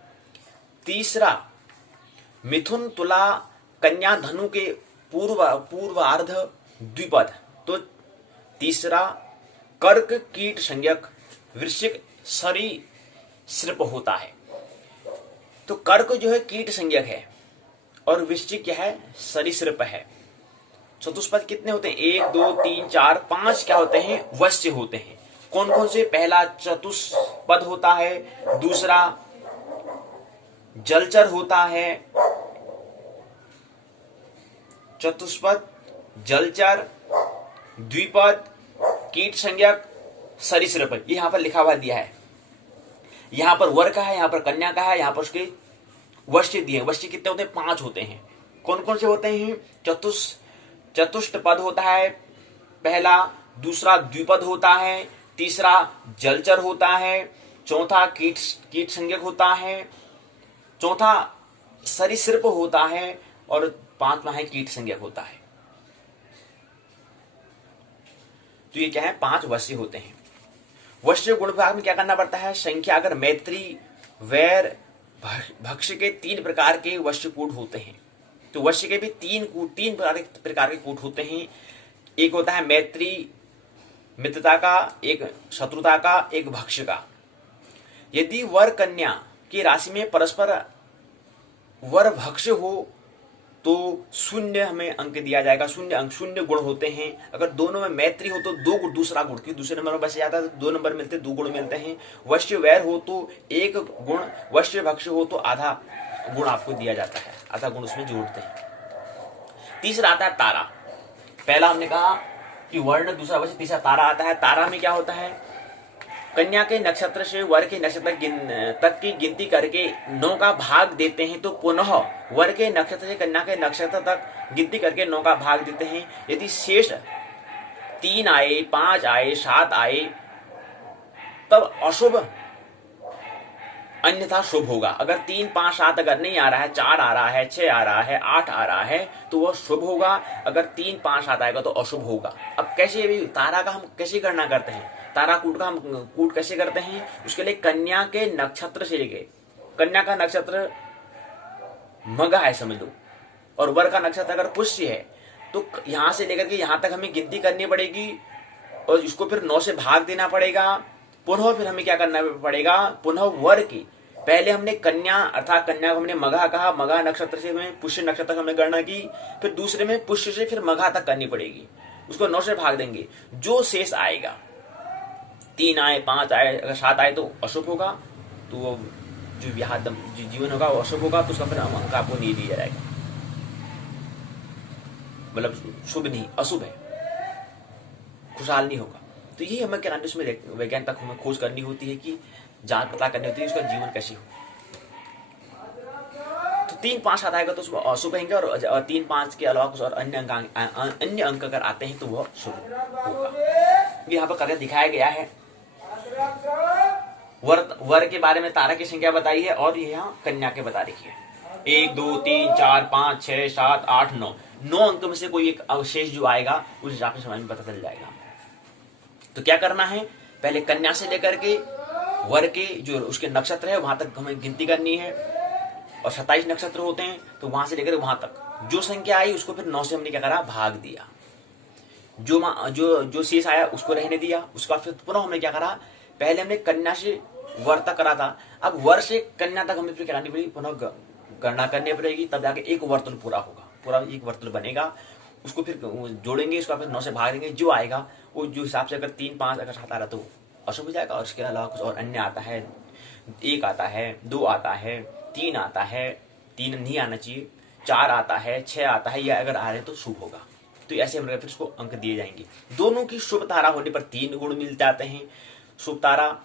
तीसरा मिथुन तुला कन्या धनु के पूर्वार्ध द्विपद, तो तीसरा कर्क कीट संज्ञक वृश्चिक सरीसृप होता है। तो कर्क जो है कीट संज्ञक है और वृश्चिक क्या है, सरीसृप है। चतुष्पद कितने होते हैं, 1 2 3 4 5 क्या होते हैं, वश्य होते हैं। कौन कौन से? पहला चतुष्पद होता है, दूसरा जलचर होता है, चतुष्पद, जलचर, द्विपद, कीट संज्ञक, सरीसृप। ये यहां पर लिखा हुआ दिया है। यहां पर वर का है, यहां पर कन्या का है, यहां पर उसके वश्य दिए। वश्य कितने होते हैं? 5 होते हैं। कौन कौन से होते हैं? चतुष्टपद होता है पहला, दूसरा द्विपद होता है, तीसरा जलचर होता है, चौथा कीट संज्ञक होता है, चौथा सरीसृप होता है और पांचवा है कीट संज्ञक होता है। तो ये क्या है? 5 वश्य होते हैं। वश्य गुण विभाग में क्या करना पड़ता है? संख्या, अगर मैत्री, वैर, भक्ष्य के 3 प्रकार के वश्य कूट होते हैं, तो वश्य के भी 3 प्रकार के कूट होते हैं। एक होता है मैत्री, मित्रता का, एक शत्रुता का, एक भक्ष्य का। यदि वर कन्या की राशि में परस्पर वर भक्ष्य हो तो 0 हमें अंक दिया जाएगा। 0 गुण होते हैं। अगर दोनों में मैत्री हो तो 2 गुण, दूसरा गुण, क्योंकि दूसरे नंबर में बच जाता है तो 2 नंबर मिलते, 2 गुण मिलते हैं। वश्य वैर हो तो 1 गुण, वश्य भक्ष्य हो तो आधा गुण आपको दिया जाता है, आधा गुण उसमें जोड़ते हैं। तीसरा आता है तारा। पहला हमने कहा कि वर्ण, दूसरा वश्य, तीसरा तारा आता है। तारा में क्या होता है? कन्या के नक्षत्र से वर के नक्षत्र तक की गिनती करके 9 का भाग देते हैं, तो पुनः वर के नक्षत्र से कन्या के नक्षत्र तक गिनती करके 9 का भाग देते हैं। यदि शेष 3 आए, 5 आए, 7 आए, तब अशुभ, अन्यथा शुभ होगा। अगर 3, 5, 7 अगर नहीं आ रहा है, 4 आ रहा है, 6 आ रहा है, 8 आ रहा है, तो वह शुभ होगा। अगर 3, 5, 7 आएगा तो अशुभ होगा। अब कैसे भी तारा का हम कैसे गणना करते हैं? तारा कूट का हम कूट कैसे करते हैं? उसके लिए कन्या के नक्षत्र से लेके, कन्या का नक्षत्र मघा है समझ लो, और वर का नक्षत्र अगर पुष्य है, तो यहां से लेकर के यहां तक हमें गिनती करनी पड़ेगी और इसको फिर 9 से भाग देना पड़ेगा। पुनः फिर हमें क्या करना पड़ेगा? पुनः वर की, पहले हमने कन्या अर्थात कन्या को हमने मघा कहा, मघा नक्षत्र से हमें पुष्य नक्षत्र तक हमने गणना की, फिर दूसरे में पुष्य से फिर मघा तक करनी पड़ेगी, उसको 9 से भाग देंगे। जो शेष आएगा, 3 आए, 5 आए, अगर 7 आए तो अशुभ होगा, तो वो जो यहाँ जीवन होगा वो अशुभ होगा, तो उसका फिर अंक आपको नहीं दिया जाएगा, मतलब शुभ नहीं, अशुभ है, खुशहाल नहीं होगा। तो यही हमें क्या उसमें वैज्ञानिक तक हमें खोज करनी होती है कि जांच पता करनी होती है उसका जीवन कैसी हो। तो 3, 5, 7 आएगा तो उसमें अशुभ रहेंगे, और 3, 5 के अलावा कुछ और अन्य अंक अगर आते हैं तो वह शुभ होगा। यहाँ पर करके दिखाया गया है। वर के बारे में तारा की संख्या बताई है और यहाँ कन्या के बता रखी है। 1, 2, 3, 4, 5, 6, 7, 8, 9 अंक में से कोई एक अवशेष जो आएगा उस हिसाब से समझ में पता चल जाएगा। तो क्या करना है? पहले कन्या से लेकर के वर के जो उसके नक्षत्र है वहां तक हमें गिनती करनी है, और 27 नक्षत्र होते हैं, तो वहां से लेकर वहां तक जो संख्या आई उसको फिर 9 से हमने क्या करा? भाग दिया। जो शेष आया उसको रहने दिया। उसका फिर पुनः हमने क्या करा? पहले हमने कन्या से वर तक करा था, अब वर से कन्या तक हमें फिर करानी पड़ेगी, पुनः गणना करनी पड़ेगी, तब जाके एक वर्तुल पूरा होगा, पूरा एक वर्तुल बनेगा। उसको फिर जोड़ेंगे, उसका फिर 9 से भाग देंगे, जो आएगा वो जो हिसाब से, अगर 3, 5 अगर 7 आ रहा तो अशुभ हो जाएगा, और इसके अलावा कुछ और अन्य आता है, 1 आता है, 2 आता है, 3 आता है, 3 नहीं आना चाहिए, 4 आता है, 6 आता है, या अगर आ रहे तो शुभ होगा। तो ऐसे हम फिर उसको अंक दिए जाएंगे। दोनों की शुभ तारा होने पर 3 गुण मिल जाते हैं। शुभ तारा,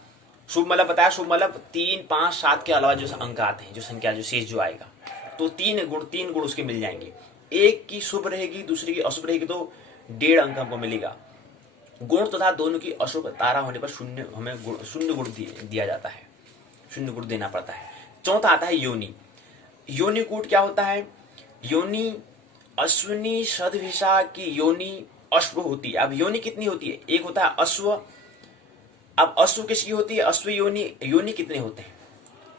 शुभ मतलब बताया, शुभ मतलब 3, 5, 7 के अलावा जो अंक आते हैं, जो संख्या जो शेष जो आएगा, तो 3 गुण उसके मिल जाएंगे। एक की शुभ रहेगी, दूसरी की अशुभ रहेगी, तो 1.5 अंक हमको मिलेगा। गुण तथा दोनों की अशुभ तारा होने पर 0 हमें 0 गुण दिया जाता है, 0 गुण देना पड़ता है। चौथा आता है योनि। योनि कूट क्या होता है? योनि अश्विनी सदभिषा की योनि अश्व होती है। अब योनि कितनी होती है? एक होता है अश्व। अब अश्व किसकी होती है? अश्व योनि। योनि कितने होते हैं?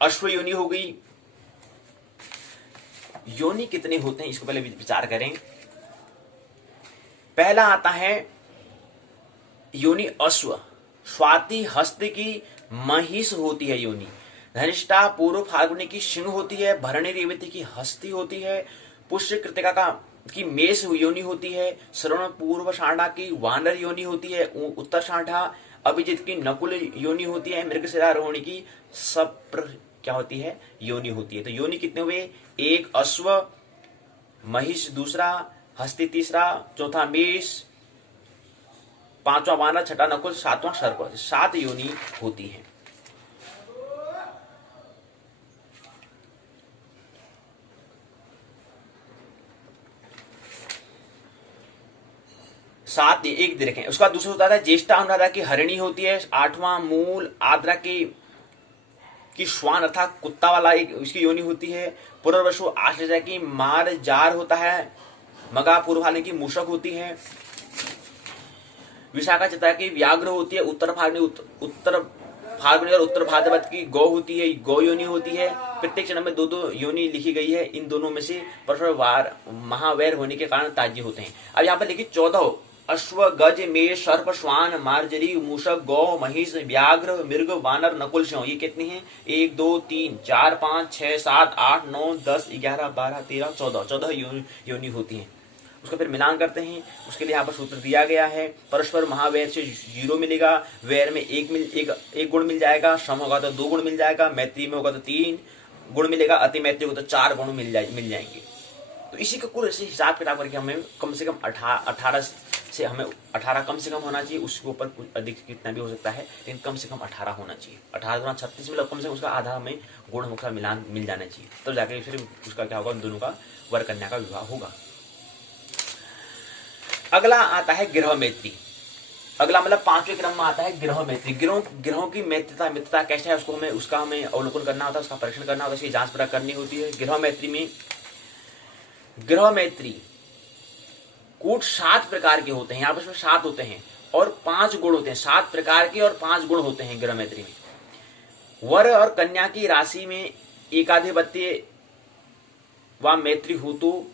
अश्व योनि हो गई। योनि कितने होते हैं इसको पहले विचार करें। पहला आता है योनि अश्व। स्वाति हस्त की महिष होती है योनि। धनिष्ठा पूर्व फाल्गुनी की सिंह होती है। भरणी रेवती की हस्ती होती है। पुष्य कृतिका की मेष योनि होती है। श्रवण पूर्व सांडा की वानर योनि होती है। उत्तर सांडा अभिजित की नकुल योनि होती है। मृगशिरा रोहिणी की क्या होती है, योनि होती है। तो योनि कितने हुए, एक अश्व, महिष दूसरा, हस्ती तीसरा, चौथा मेष, पांचवा वानर, छठा नकुल, सातवां सर्प, 7 योनि होती है। सात एक देखें। उसका दूसरा होता है ज्येष्ठा अनुराधा की हरिणी होती है। 8वां मूल आद्रा की श्वान अर्थात कुत्ता वाला एक उसकी योनि होती है। पुनर्वसु आश्लेषा की मार जार होता है। मगा पूर्वाने की मूषक होती है। विशाखा चित्रा की व्याघ्र होती है। उत्तर फाल्गुनी और उत्तर भाद्रपद की गौ होती है, गौ योनि होती है। प्रत्येक जन्म में 2-2 योनि लिखी गई है। इन दोनों में से परस्पर वार महावैर होने के कारण ताज्य होते हैं। अब यहाँ पर लिखिए 14 अश्व, गज, मेष, सर्प, श्वान, मार्जरी, मूषक, गौ, महिष, व्याघ्र, मृग, वानर, नकुल, सिंह। ये कितनी है, 1 2 3 4 5 6 7 8 9 10 11 12 13 14 योनि होती हैं। उसका फिर मिलान करते हैं। उसके लिए यहाँ पर सूत्र दिया गया है। परस्पर महावैर से 0 मिलेगा। वैर में एक गुण मिल जाएगा। सम होगा तो 2 गुण मिल जाएगा। मैत्री में होगा तो 3 गुण मिलेगा। अति मैत्री होगा तो 4 गुण मिल जाएंगे। तो इसी का कुल ऐसे हिसाब किताब करके हमें कम से कम 18 से हमें 18 कम से कम होना चाहिए। उसके ऊपर कुछ अधिक कितना भी हो सकता है, लेकिन कम से कम 18 होना चाहिए। 18 गुना 36 मतलब कम से कम उसका आधा हमें गुण का मिलान मिल जाना चाहिए। तब जाके फिर उसका क्या होगा, उन दोनों का वर कन्या का विवाह होगा। अगला आता है गृह मैत्री। अगला मतलब 5वें क्रम में आता है गृह मैत्री। ग्रहों की मित्रता कैसे है, उसका हमें अवलोकन करना होता है, उसका परीक्षण करना होता है, उसकी जांच पड़ताल करनी होती है। गृह मैत्री कूट 7 प्रकार के होते हैं। यहाँ पर 7 होते हैं और 5 गुण होते हैं। 7 प्रकार के और 5 गुण होते हैं गृह मैत्री में। वर और कन्या की राशि में एकाधिपत्य व मैत्री हो तो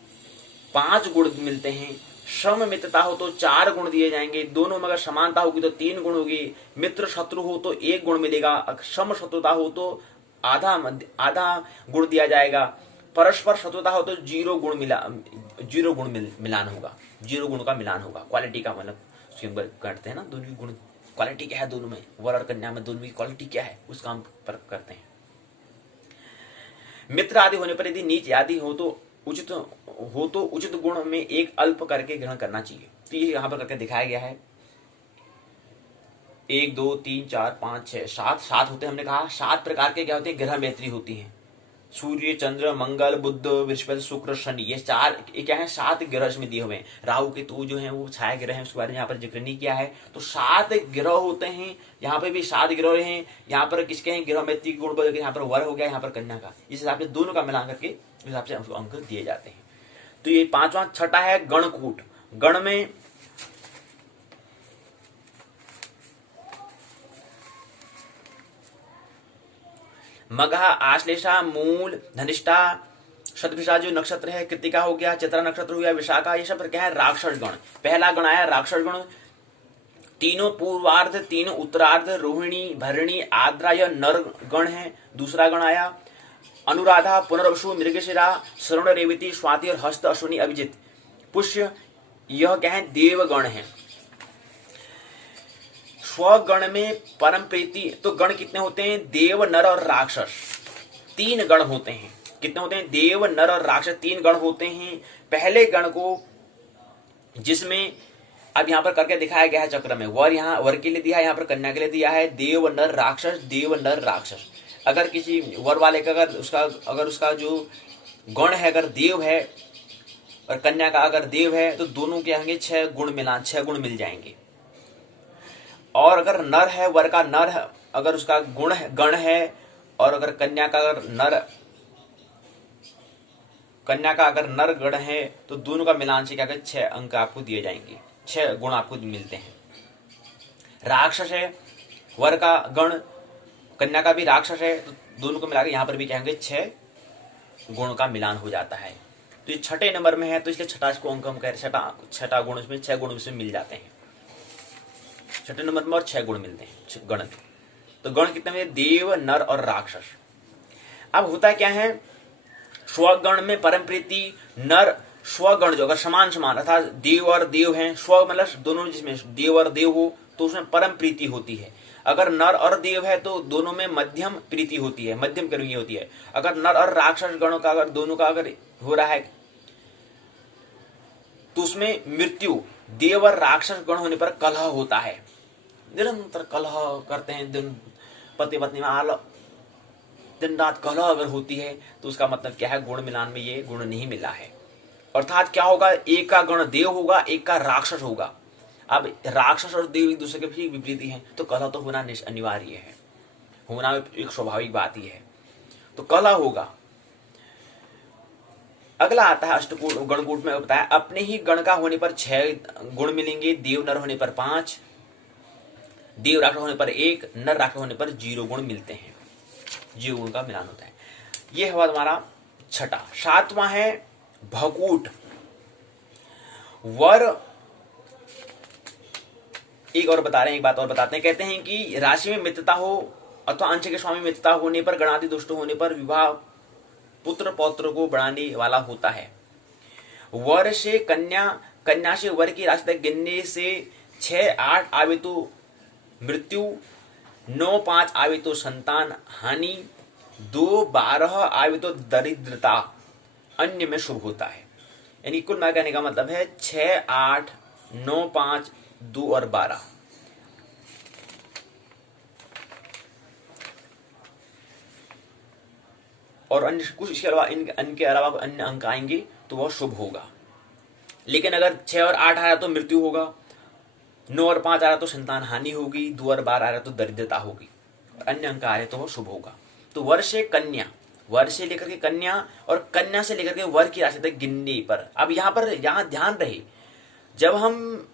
5 गुण मिलते हैं। सम मित्रता हो तो 4 गुण दिए जाएंगे। दोनों में अगर समानता होगी तो 3 गुण होगी। मित्र शत्रु हो तो 1 गुण मिलेगा। सम शत्रुता हो तो आधा गुण दिया जाएगा। परस्पर शत्रुता हो तो 0 गुण मिलान होगा। 0 गुण का मिलान होगा। क्वालिटी का मतलब करते हैं ना, दोनों की गुण क्वालिटी क्या है, दोनों में वर और कन्या में दोनों की क्वालिटी क्या है, उस काम पर करते हैं। मित्र आदि होने पर यदि नीच आदि हो तो उचित गुण में एक अल्प करके ग्रहण करना चाहिए। तो ये यहां पर करके दिखाया गया है। 1 2 3 4 5 6 7 होते हैं। हमने कहा 7 प्रकार के क्या होते हैं, ग्रह मैत्री होती है। सूर्य, चंद्र, मंगल, बुध, बृहस्पति, शुक्र, शनि, ये क्या है, 7 ग्रह इसमें दिए हुए हैं। राहु केतु जो है वो छाया ग्रह है, उसके बारे में यहाँ पर जिक्र नहीं किया है। तो 7 ग्रह होते हैं। यहाँ पे भी 7 ग्रह हैं। यहाँ पर किसके हैं, ग्रह मैत्री गुण पर, यहाँ पर वर हो गया, यहाँ पर कन्या का। इस हिसाब से दोनों का मिलान करके इस हिसाब से अंक दिए जाते हैं। तो ये 5वां छठा है गणकूट। गण में मघा, आश्लेषा, मूल, धनिष्ठा, शतभिषा जो नक्षत्र है, कृतिका हो गया, चित्रा नक्षत्र हो गया, विशाखा, ये सब क्या है, राक्षस गण। पहला गण आया राक्षस गण। तीनों पूर्वार्ध, 3 उत्तरार्ध, रोहिणी, भरणी, आद्रा, यह नर गण है। दूसरा गण आया अनुराधा, पुनर्वसु, मृगशिरा, श्रवण, रेवती, स्वाति और हस्त, अश्विनी, अभिजित, पुष्य, यह क्या है, देवगण है। स्वगण में परम प्रीति। तो गण कितने होते हैं, देव, नर और राक्षस। 3 गण होते हैं। कितने होते हैं, देव, नर और राक्षस 3 गण होते हैं। पहले गण को जिसमें अब यहां पर करके दिखाया गया है चक्र में, वर के लिए दिया है, यहाँ पर कन्या के लिए दिया है। देव नर राक्षस, देव नर राक्षस। अगर किसी वर वाले का अगर उसका जो गण है अगर देव है और कन्या का अगर देव है, तो दोनों के आएंगे 6 गुण मिल जाएंगे। और अगर नर है, वर का नर है, अगर उसका गण है, और अगर कन्या का अगर नर गण है, तो दोनों का मिलान से क्या कहते 6 अंक आपको दिए जाएंगे, 6 गुण आपको मिलते हैं। राक्षस है, वर का गण, कन्या का भी राक्षस है, तो दोनों को मिलाकर यहां पर भी कहेंगे 6 गुण का मिलान हो जाता है। तो ये 6ठे नंबर में है, तो इसलिए छठा को अंक हम कह रहे, छठा गुण इसमें 6 गुण इसमें मिल जाते हैं। 6ठे नंबर में और 6 गुण मिलते हैं गण। तो गण कितने में, देव, नर और राक्षस। अब होता क्या है, स्वगण में परम प्रीति। नर स्वगण जो अगर समान अर्थात देव और देव हैं, स्व मतलब दोनों जिसमें देव और देव हो, तो उसमें परम प्रीति होती है। अगर नर और देव है तो दोनों में मध्यम प्रीति होती है, मध्यम करुणी होती है। अगर नर और राक्षस गणों का अगर दोनों का अगर हो रहा है तो उसमें मृत्यु, देव और राक्षस गण होने पर कलह होता है, निरंतर कलह करते हैं, दिन पति पत्नी में दिन रात कलह अगर होती है तो उसका मतलब क्या है, गुण मिलान में ये गुण नहीं मिला है। अर्थात क्या होगा, एक का गण देव होगा, एक का राक्षस होगा। अब राक्षस और देव एक दूसरे के भी विपरीत हैं, तो कलह तो होना अनिवार्य है, होना एक स्वाभाविक बात ही है, तो कलह होगा। अगला आता है अष्टकूट गणकूट में बताया, अपने ही गण का होने पर 6 गुण मिलेंगे, देव नर होने पर 5, देव राक्षस होने पर 1, नर राक्षस होने पर 0 गुण मिलते हैं, 0 गुण का मिलान होता है। यह हुआ हमारा छठा। 7वां है भकूट। वर एक और बता रहे हैं, एक बात और बताते हैं, कहते हैं कि राशि में मित्रता हो अथवा अंश के स्वामी मित्रता होने पर, गणादि दुष्ट होने पर विवाह पुत्र पौत्र को बढ़ाने वाला होता है। वर से कन्या, कन्या से वर की राशि तक गिनने से 6, 8 आवे तो मृत्यु, 9, 5 आवे तो संतान हानि, 2, 12 आवे तो दरिद्रता, अन्य में शुभ होता है। यानी कुल मिलाकर कहने का मतलब है 6, 8, 9, 5, 2 और 12। और अन्य कुछ इसके अलावा इनके अलावा अन्य अंक आएंगे तो वह शुभ होगा। लेकिन अगर 6 और 8 आ रहा तो मृत्यु होगा, 9 और 5 आ रहा तो संतान हानि होगी, 2 और 12 आ रहा तो दरिद्रता होगी, और अन्य अंक आ रहे तो वह शुभ होगा। तो वर से कन्या, वर से लेकर के कन्या और कन्या से लेकर के वर की राशि तक गिनने पर, अब यहाँ ध्यान रहे, जब हम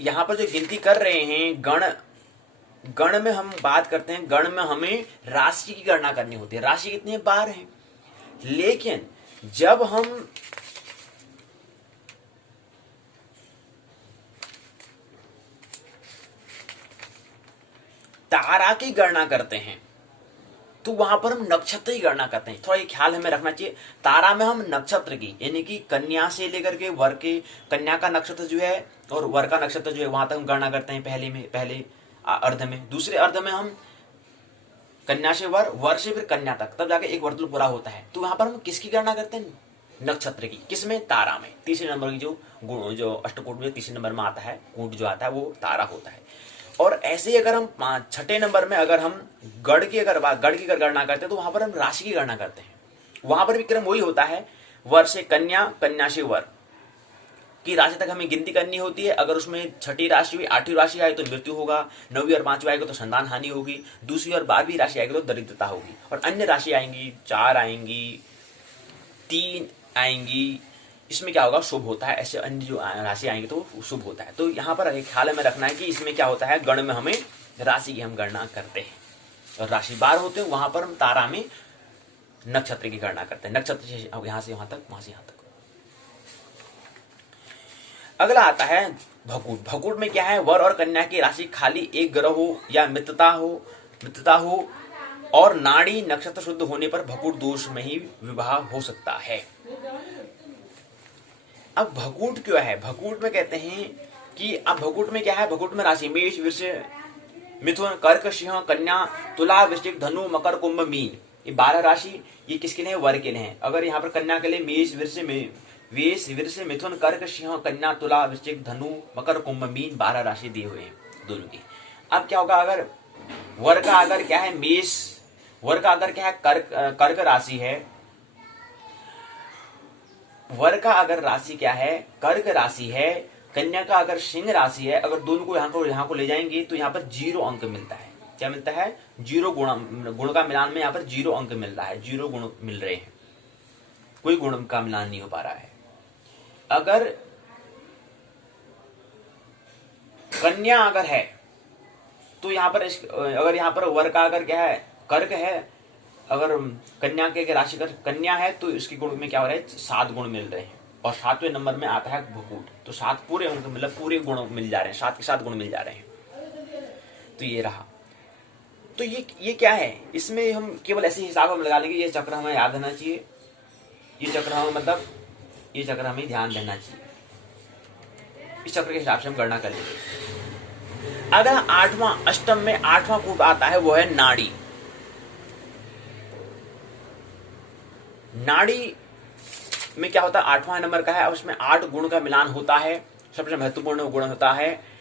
यहाँ पर जो गिनती कर रहे हैं गण में हम बात करते हैं, गण में हमें राशि की गणना करनी होती है, राशि कितनी है, 12 है। लेकिन जब हम तारा की गणना करते हैं तो वहां पर हम नक्षत्र की गणना करते हैं। थोड़ा ये ख्याल हमें रखना चाहिए, तारा में हम नक्षत्र की, यानी कि कन्या से लेकर के वर के, कन्या का नक्षत्र जो है और वर का नक्षत्र जो है वहां तक हम गणना करते हैं पहले अर्ध में। दूसरे अर्ध में हम कन्या से वर से फिर कन्या तक, तब जाके एक वर्तुल पूरा होता है। तो यहाँ पर हम किसकी गणना करते हैं, नक्षत्र की। किसमें, तारा में। तीसरे नंबर की जो अष्टकूट में तीसरे नंबर में आता है कूट जो आता है वो तारा होता है। और ऐसे ही अगर हम छठे नंबर में अगर हम गढ़ की अगर गणना करते हैं तो वहां पर हम राशि की गणना करते हैं। वहां पर भी क्रम वही होता है, वर से कन्या, कन्या से वर की राशि तक हमें गिनती करनी होती है। अगर उसमें छठी राशि हुई, 8वीं राशि आई तो मृत्यु होगा, 9वीं और 5वीं आएगी तो संतान हानि होगी, 2वीं और 12वीं राशि आएगी तो दरिद्रता होगी, और अन्य राशि आएंगी 4 आएंगी, 3 आएंगी, इसमें क्या होगा, शुभ होता है। ऐसे अन्य जो राशि आएंगे तो शुभ होता है। तो यहाँ पर ख्याल में रखना है कि इसमें क्या होता है, गण में हमें राशि की हम गणना करते हैं, और राशि 12 होते हैं, वहां पर हम तारा में नक्षत्र की गणना करते हैं, नक्षत्र से यहां से वहां तक, वहां से यहां तक। अगला आता है भकूट। भकूट में क्या है, वर और कन्या की राशि खाली एक ग्रह हो या मित्रता हो और नाड़ी नक्षत्र शुद्ध होने पर भकूट दोष में ही विवाह हो सकता है। अब भकूट क्यों है, भकूट में कहते हैं कि अब भकूट में क्या है, भकूट में राशि मेष, वृष, मिथुन, कर्क, सिंह, कन्या, तुला, वृश्चिक, धनु, मकर, कुंभ, मीन, ये 12 राशि ये किसके लिए है, वर के लिए है। अगर यहाँ पर कन्या के लिए मेष, वृष, मिथुन, कर्क, सिंह, कन्या, तुला, वृश्चिक, धनु, मकर, कुंभ, मीन 12 राशि दिए हुए हैं दोनों की। अब क्या होगा, अगर वर का अगर क्या है मेष, वर का अगर क्या है कर्क राशि है, वर का अगर राशि क्या है, कर्क राशि है, कन्या का अगर सिंह राशि है, अगर दोनों को यहाँ को ले जाएंगे तो यहाँ पर 0 अंक मिलता है। क्या मिलता है, 0 गुण का मिलान में यहाँ पर 0 अंक मिल रहा है, 0 गुण मिल रहे हैं, कोई गुण का मिलान नहीं हो पा रहा है। अगर कन्या अगर है तो यहाँ पर अगर यहाँ पर वर का अगर क्या है कर्क है, अगर कन्या के राशि का कन्या है तो इसके गुण में क्या हो रहा है, 7 गुण मिल रहे हैं, और 7वें नंबर में आता है भकूट, तो 7 पूरे अंक मतलब पूरे गुण मिल जा रहे हैं, 7 के 7 गुण मिल जा रहे हैं। तो ये रहा। तो ये क्या है, इसमें हम केवल ऐसे हिसाब हम लगा लेंगे, ये चक्र हमें याद रहना चाहिए, ये चक्र हमें मतलब ये चक्र हमें ध्यान देना चाहिए, इस चक्र के हिसाब से हम गणना कर लेंगे। अगर आठवां अष्टम में आठवां कूट आता है वो है नाड़ी। नाड़ी में क्या होता है, आठवां नंबर का है और उसमें 8 गुण का मिलान होता है। सबसे महत्वपूर्ण गुण होता है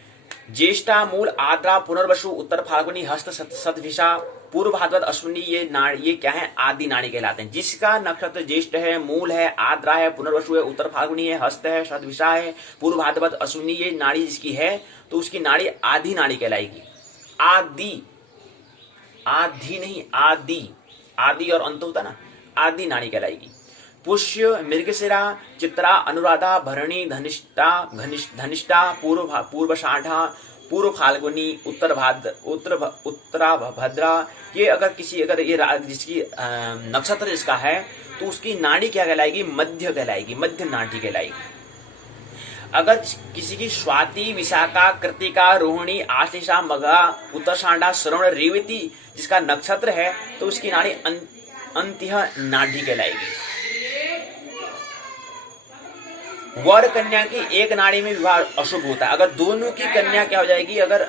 ज्येष्ठा, मूल, आद्रा, पुनर्वसु, उत्तर फाल्गुनी, हस्त, शतभिषा, पूर्व भाद्रपद, अश्विनी, ये क्या है, आदि नाड़ी कहलाते हैं। जिसका नक्षत्र ज्येष्ठ है, मूल है, आद्रा है, पुनर्वसु है, उत्तर फाल्गुनी है, हस्त है, शतभिषा है, पूर्व भाद्रपद, अश्विनी, ये नाड़ी जिसकी है तो उसकी नाड़ी आधी नाड़ी कहलाएगी। आदि, आधी नहीं, आदि, आदि और अंत होता ना, आदि नाड़ी कहलाएगी। पुष्य, मृगशिरा, चित्रा, अनुराधा, भरणी, धनिष्ठा, पूर्वषाढ़ा, पूर्व फाल्गुनी, उत्तरा भद्रा, ये अगर जिसकी नक्षत्र जिसका है तो उसकी नाड़ी क्या कहलाएगी, मध्य कहलाएगी, मध्य नाड़ी कहलाएगी। अगर किसी की स्वाति, विशाखा, कृतिका, रोहिणी, आश्लेषा, मघा, उत्तराषाढ़ा, श्रवण, रेवती जिसका नक्षत्र है तो उसकी नाड़ी अंत्य नाड़ी कहलाएगी। वर कन्या की एक नाड़ी में विवाह अशुभ होता है। अगर दोनों की कन्या क्या हो जाएगी, अगर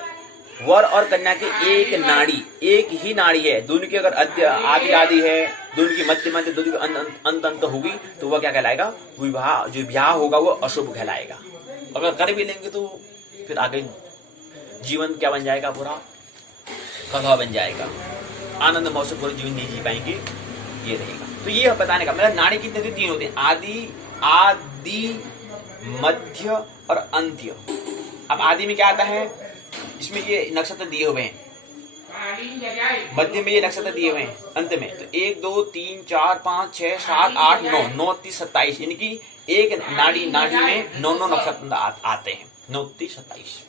वर और कन्या की एक नाड़ी, एक ही नाड़ी है, दोनों की अगर आदि आदि है, दोनों की मध्य मध्य, दोनों की अंत होगी तो वह क्या कहलाएगा, विवाह, जो ब्याह होगा वो अशुभ कहलाएगा। अगर कर भी लेंगे तो फिर आगे जीवन क्या बन जाएगा, पूरा कथा बन जाएगा, आनंद मौसम पूरे जीवन नहीं जी पाएंगे, ये रहेगा। तो ये बताने का मतलब नाड़ी कितने 3 होते हैं, आदि, मध्य और अंत्य। अब आदि में क्या आता है, इसमें ये नक्षत्र दिए हुए हैं, मध्य में ये नक्षत्र दिए हुए हैं, अंत में तो 1 2 3 4 5 6 7 8 9 9 30 27, यानी कि एक नाड़ी में 9 नक्षत्र आते हैं, 9 30 27।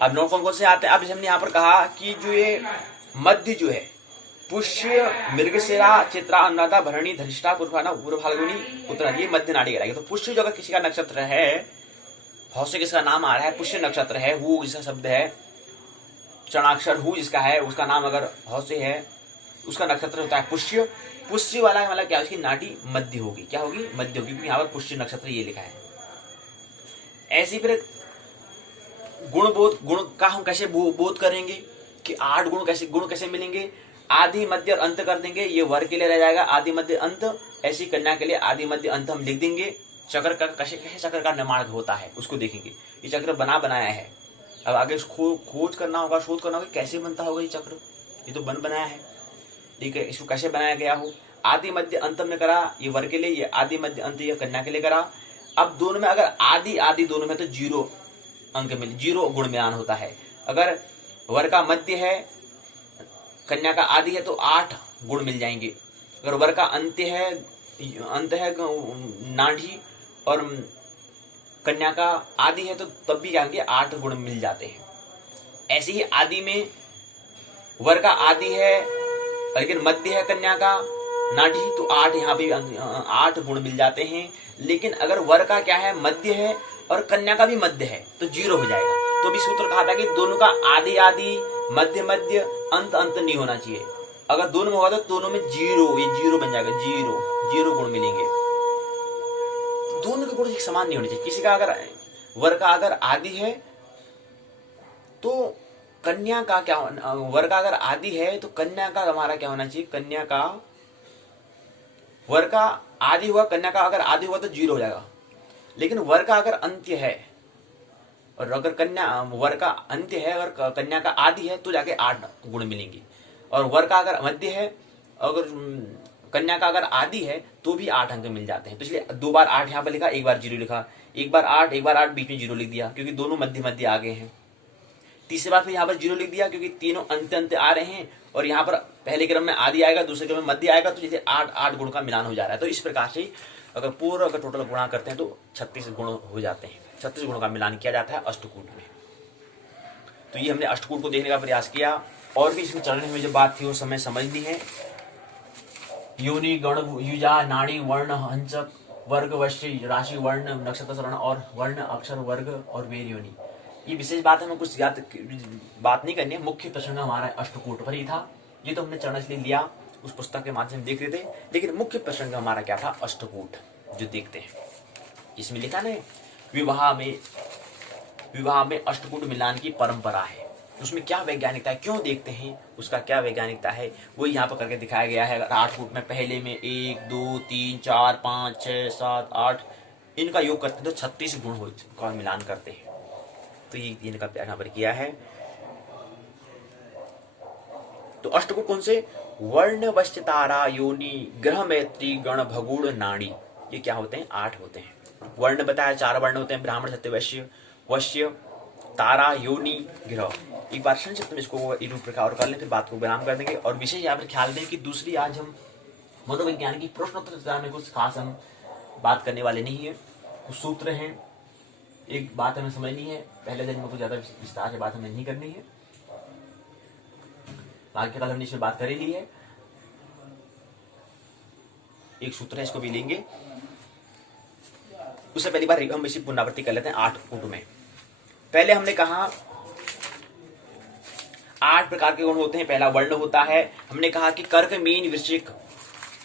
अब 9 कौन कौन से आते हैं, अब हमने यहाँ पर कहा कि जो ये मध्य जो है, पुष्य, मृगशिरा, चित्रा, अनुराधा, भरणी, धनिष्ठा, पूर्व फाल्गुनी, उत्तरा, ये मध्य नाड़ी कहलाएगी। तो पुष्य जो अगर किसी का नक्षत्र है, बहुत से किसका नाम आ रहा है, पुष्य नक्षत्र है, हु जिसका शब्द है, चणाक्षर हु जिसका है, उसका नाम अगर बहुत से है, उसका नक्षत्र होता है पुष्य। पुष्य वाला मतलब क्या, उसकी नाड़ी मध्य होगी, क्या होगी, मध्य होगी, क्योंकि यहाँ पर पुष्य नक्षत्र ये लिखा है। ऐसी फिर गुण का हम कैसे बोध करेंगे कि 8 गुण कैसे मिलेंगे, आदि मध्य और अंत कर देंगे, ये वर के लिए रह जाएगा आदि मध्य अंत, ऐसी कन्या के लिए आदि मध्य अंत हम लिख देंगे। चक्र का कैसे चक्र का निर्माण होता है उसको देखेंगे, ये चक्र बनाया है। अब आगे खोज करना होगा, शोध करना होगा कैसे बनता होगा ये चक्र, ये तो बनाया है, ठीक है, इसको कैसे बनाया गया हो। आदि मध्य अंत में करा, ये वर के लिए, ये आदि मध्य अंत ये कन्या के लिए करा। अब दोनों में अगर आदि दोनों में तो 0 अंक में 0 गुण मिलान होता है। अगर वर का मध्य है, कन्या का आदि है तो 8 गुण मिल जाएंगे। अगर वर का अंत है नाड़ी और कन्या का आदि है तो तब भी क्या 8 गुण मिल जाते हैं। ऐसे ही आदि में वर का आदि है लेकिन मध्य है कन्या का नाड़ी तो 8 यहाँ भी 8 गुण मिल जाते हैं। लेकिन अगर वर का क्या है, मध्य है और कन्या का भी मध्य है तो 0 हो जाएगा। तो भी सूत्र कहा था कि दोनों का आदि मध्य अंत नहीं होना चाहिए। अगर दोनों में होगा तो दोनों में 0, ये 0 बन जाएगा, 0 गुण मिलेंगे। तो दोनों के गुण एक समान नहीं होने चाहिए। किसी का अगर वर का अगर आदि है तो कन्या का क्या, वर का अगर आदि है तो कन्या का हमारा क्या होना चाहिए, कन्या का वर का आदि हुआ, कन्या का अगर आदि हुआ तो 0 हो जाएगा। लेकिन वर का अगर अंत्य है और अगर वर का अंत्य है अगर कन्या का आदि है तो जाके 8 गुण मिलेंगे। और वर का अगर मध्य है अगर कन्या का अगर आदि है तो भी 8 अंक मिल जाते हैं। तो इसलिए 2 बार 8 यहाँ पर लिखा, 1 बार 0 लिखा, 1 बार 8 बीच में 0 लिख दिया क्योंकि दोनों मध्य आ गए हैं। तीसरी बार फिर यहाँ पर 0 लिख दिया क्योंकि तीनों अंत आ रहे हैं और यहाँ पर पहले क्रम में आदि आएगा, दूसरे क्रम में मध्य आएगा, तो जैसे 8 गुण का मिलान हो जा रहा है। तो इस प्रकार से अगर टोटल गुणा करते हैं तो 36 गुण हो जाते हैं। 36 गुणों का मिलान किया जाता है अष्टकूट में। तो ये हमने अष्टकूट को देखने का प्रयास किया। और भी इसमें चलने में जो बात थी वो समय समझनी है। योनि, गण, युजा, नाड़ी, वर्ण, हंसक, वर्ग, वश्य, राशि, वर्ण, नक्षत्र, शरण और वर्ण, अक्षर, वर्ग और वेर योनि। ये विशेष बात हमें कुछ ज्यादा बात नहीं करनी है। मुख्य प्रसंग हमारा अष्टकूट पर ही था। ये तो हमने चरण इसलिए लिया, उस पुस्तक के माध्यम से देख रहे थे, लेकिन मुख्य प्रसंग हमारा क्या था, अष्टकूट जो देखते हैं। इसमें लिखा ना विवाह में विवाह में अष्टकूट मिलान की परंपरा है। उसमें क्या वैज्ञानिकता है, क्यों देखते हैं, उसका क्या वैज्ञानिकता है, वो यहाँ पर करके दिखाया गया है। 8 फुट में पहले में 1 2 3 4 5 6 7 8 इनका योग करते हैं तो 36 गुण हो का मिलान करते हैं। तो ये इनका यहाँ पर किया है। तो अष्टकूट कौन से, वर्ण वश्य तारा योनि ग्रह मैत्री गण भगुड़ नाड़ी, ये क्या होते हैं, 8 होते हैं। वर्ण बताया 4 वर्ण होते हैं, ब्राह्मण क्षत्रिय वैश्य, वश्य तारा योनि ग्रह। एक बार संक्षिप्त में इसको इस प्रकार कर लें, फिर बात को विराम कर देंगे। और विशेष यहाँ पर ख्याल दें कि दूसरी आज हम मनोविज्ञान की प्रश्नोत्तर में कुछ खास हम बात करने वाले नहीं है। कुछ सूत्र हैं, एक बात हमें समझनी है, पहले दिन में कुछ ज्यादा विस्तार से बात हमें नहीं करनी है, बाकी कल हमने इसमें बात कर ही ली है। एक सूत्र है, इसको भी लेंगे। उससे पहली बार हम इसी पुनरावृत्ति कर लेते हैं 8 कूट में। पहले हमने कहा 8 प्रकार के गुण होते हैं। पहला वर्ण होता है, हमने कहा कि कर्क मीन वृश्चिक,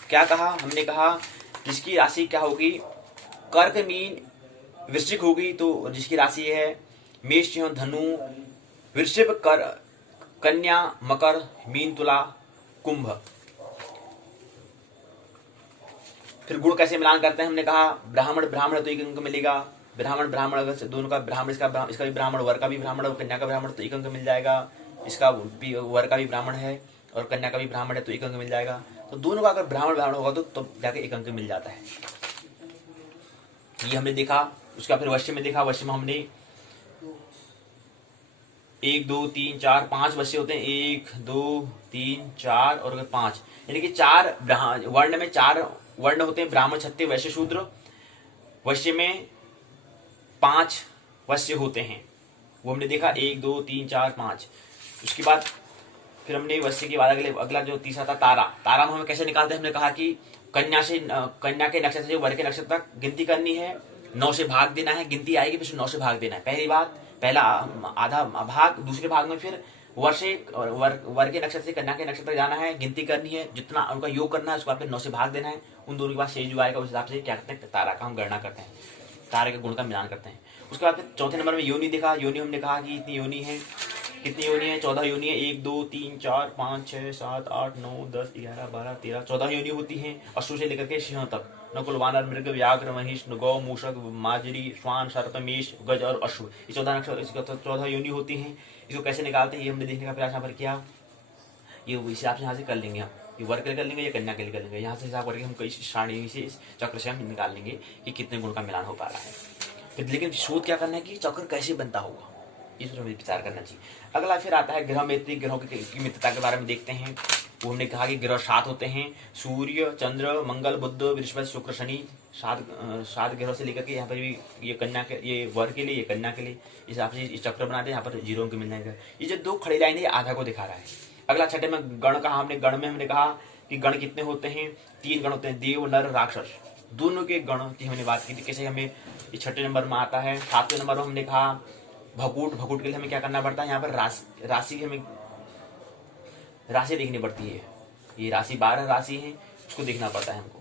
क्या कहा हमने कहा जिसकी राशि क्या होगी, कर्क मीन वृश्चिक होगी, तो जिसकी राशि है मेष धनु वृषभ कर कन्या मकर मीन तुला कुंभ। फिर गुण कैसे मिलान करते हैं, हमने कहा ब्राह्मण ब्राह्मण तो 1 अंक मिलेगा, ब्राह्मण ब्राह्मण अगर दोनों का ब्राह्मण इसका भी ब्राह्मण, वर का भी ब्राह्मण और कन्या का ब्राह्मण तो 1 अंक मिल जाएगा, इसका वर का भी ब्राह्मण है और कन्या का भी ब्राह्मण है तो 1 अंक मिल जाएगा। तो दोनों का अगर ब्राह्मण ब्राह्मण होगा तो जाके 1 अंक मिल जाता है। ये हमने देखा। उसका फिर वश्य में देखा, वश्य में हमने 1 2 3 4 5 वश्य होते हैं, 1 2 3 4 और 5, यानी कि 4 वर्ण में 4 वर्ण होते हैं, ब्राह्मण क्षत्रिय वैश्य शूद्र। वश्य में 5 वश्य होते हैं, वो हमने देखा 1 2 3 4 5। उसके बाद फिर हमने वश्य के बाद अगला जो तीसरा था तारा। तारा में हमें कैसे निकालते हैं, हमने कहा कि कन्या के नक्षत्र से वर के नक्षत्र तक गिनती करनी है, 9 से भाग देना है, गिनती आएगी फिर 9 से भाग देना है। पहली बात, पहला आधा भाग, दूसरे भाग में फिर वर के नक्षत्र से कन्या के नक्षत्र तक जाना है, गिनती करनी है, जितना उनका योग करना है उसके बाद फिर 9 से भाग देना है। उन दोनों के बाद शेष जो आएगा उस हिसाब से क्या करते हैं, तारा का हम गणना करते हैं, तारे के गुण का मिलान करते हैं। उसके बाद फिर चौथे नंबर में योनि देखा। योनि हमने कहा कि इतनी योनि है, कितनी योनि है, 14 योनि है, 1 2 3 4 5 6 7 8 9 10 11 12 13 14 योनि होती हैं, अश्व से लेकर के सिंह तक। नकुल वानर मृग व्याघ्र महिष गौ मूषक माजरी श्वान सर्प मेष गज और अश्व, ये 14 योनि होती हैं। इसको कैसे निकालते हैं ये हमने देखने का प्रयास यहाँ पर किया। ये इस हिसाब से यहाँ से कर लेंगे हम, ये वर के लिए कर लेंगे या कन्या के लिए कर लेंगे, यहाँ से हिसाब करके हम कई सारणी से इस चक्र से हम निकाल लेंगे कि कितने गुण का मिलान हो पा रहा है। फिर लेकिन शोध क्या करना है कि चक्र कैसे बनता होगा, इस पर हमें विचार करना चाहिए। अगला फिर आता है ग्रह मैत्री, ग्रहों की मित्रता के बारे में देखते हैं। वो हमने कहा कि ग्रह 7 होते हैं, सूर्य चंद्र मंगल बुध बृहस्पति शुक्र शनि, 7 ग्रहों से लेकर के यहाँ पर भी ये कन्या के, ये वर के लिए, ये कन्या के लिए, इस हिसाब से इस चक्र बनाते हैं। यहाँ पर 0 अंक मिल जाएगा। ये जो 2 खड़ी लाइन है आधा को दिखा रहा है। अगला छठे में गण कहा हमने, गण में हमने कहा कि गण कितने होते हैं, 3 गण होते हैं, देव नर राक्षस, दोनों के गण की हमने बात की थी, कैसे हमें ये छठे नंबर में आता है। 7वें नंबर में हमने कहा भकूट, भकूट के लिए हमें क्या करना पड़ता है, यहाँ पर राशि की हमें राशि देखनी पड़ती है। ये राशि 12 राशि है, उसको देखना पड़ता है हमको।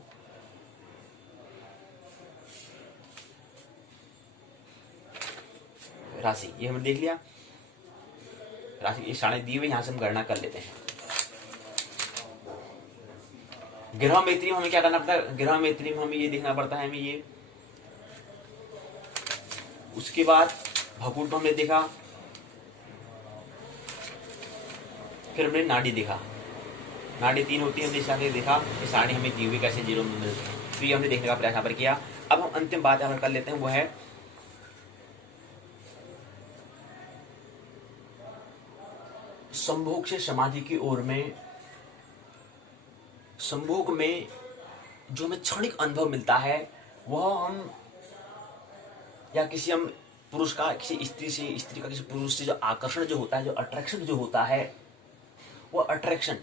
राशि ये हमने देख लिया, राशि की सारणी दी हुई, यहां से हम गणना कर लेते हैं। ग्रह मैत्री में हमें क्या करना पड़ता है, ग्रह मैत्री में हमें ये देखना पड़ता है, हमें ये। उसके बाद भकूट में हमने देखा, फिर हमने नाड़ी देखा, नाड़ी 3 होती है, हमने इसके देखा कि सारणी हमें दी हुई कैसे 0 में मिलती है, तो ये हमने देखने का प्रयास यहाँ पर किया। अब हम अंतिम बात यहाँ पर कर लेते हैं, वो है संभोग से समाधि की ओर में। संभोग में जो हमें क्षणिक अनुभव मिलता है वह हम या किसी हम पुरुष का किसी स्त्री से, स्त्री का किसी पुरुष से जो आकर्षण जो होता है, जो अट्रैक्शन जो होता है, वो अट्रैक्शन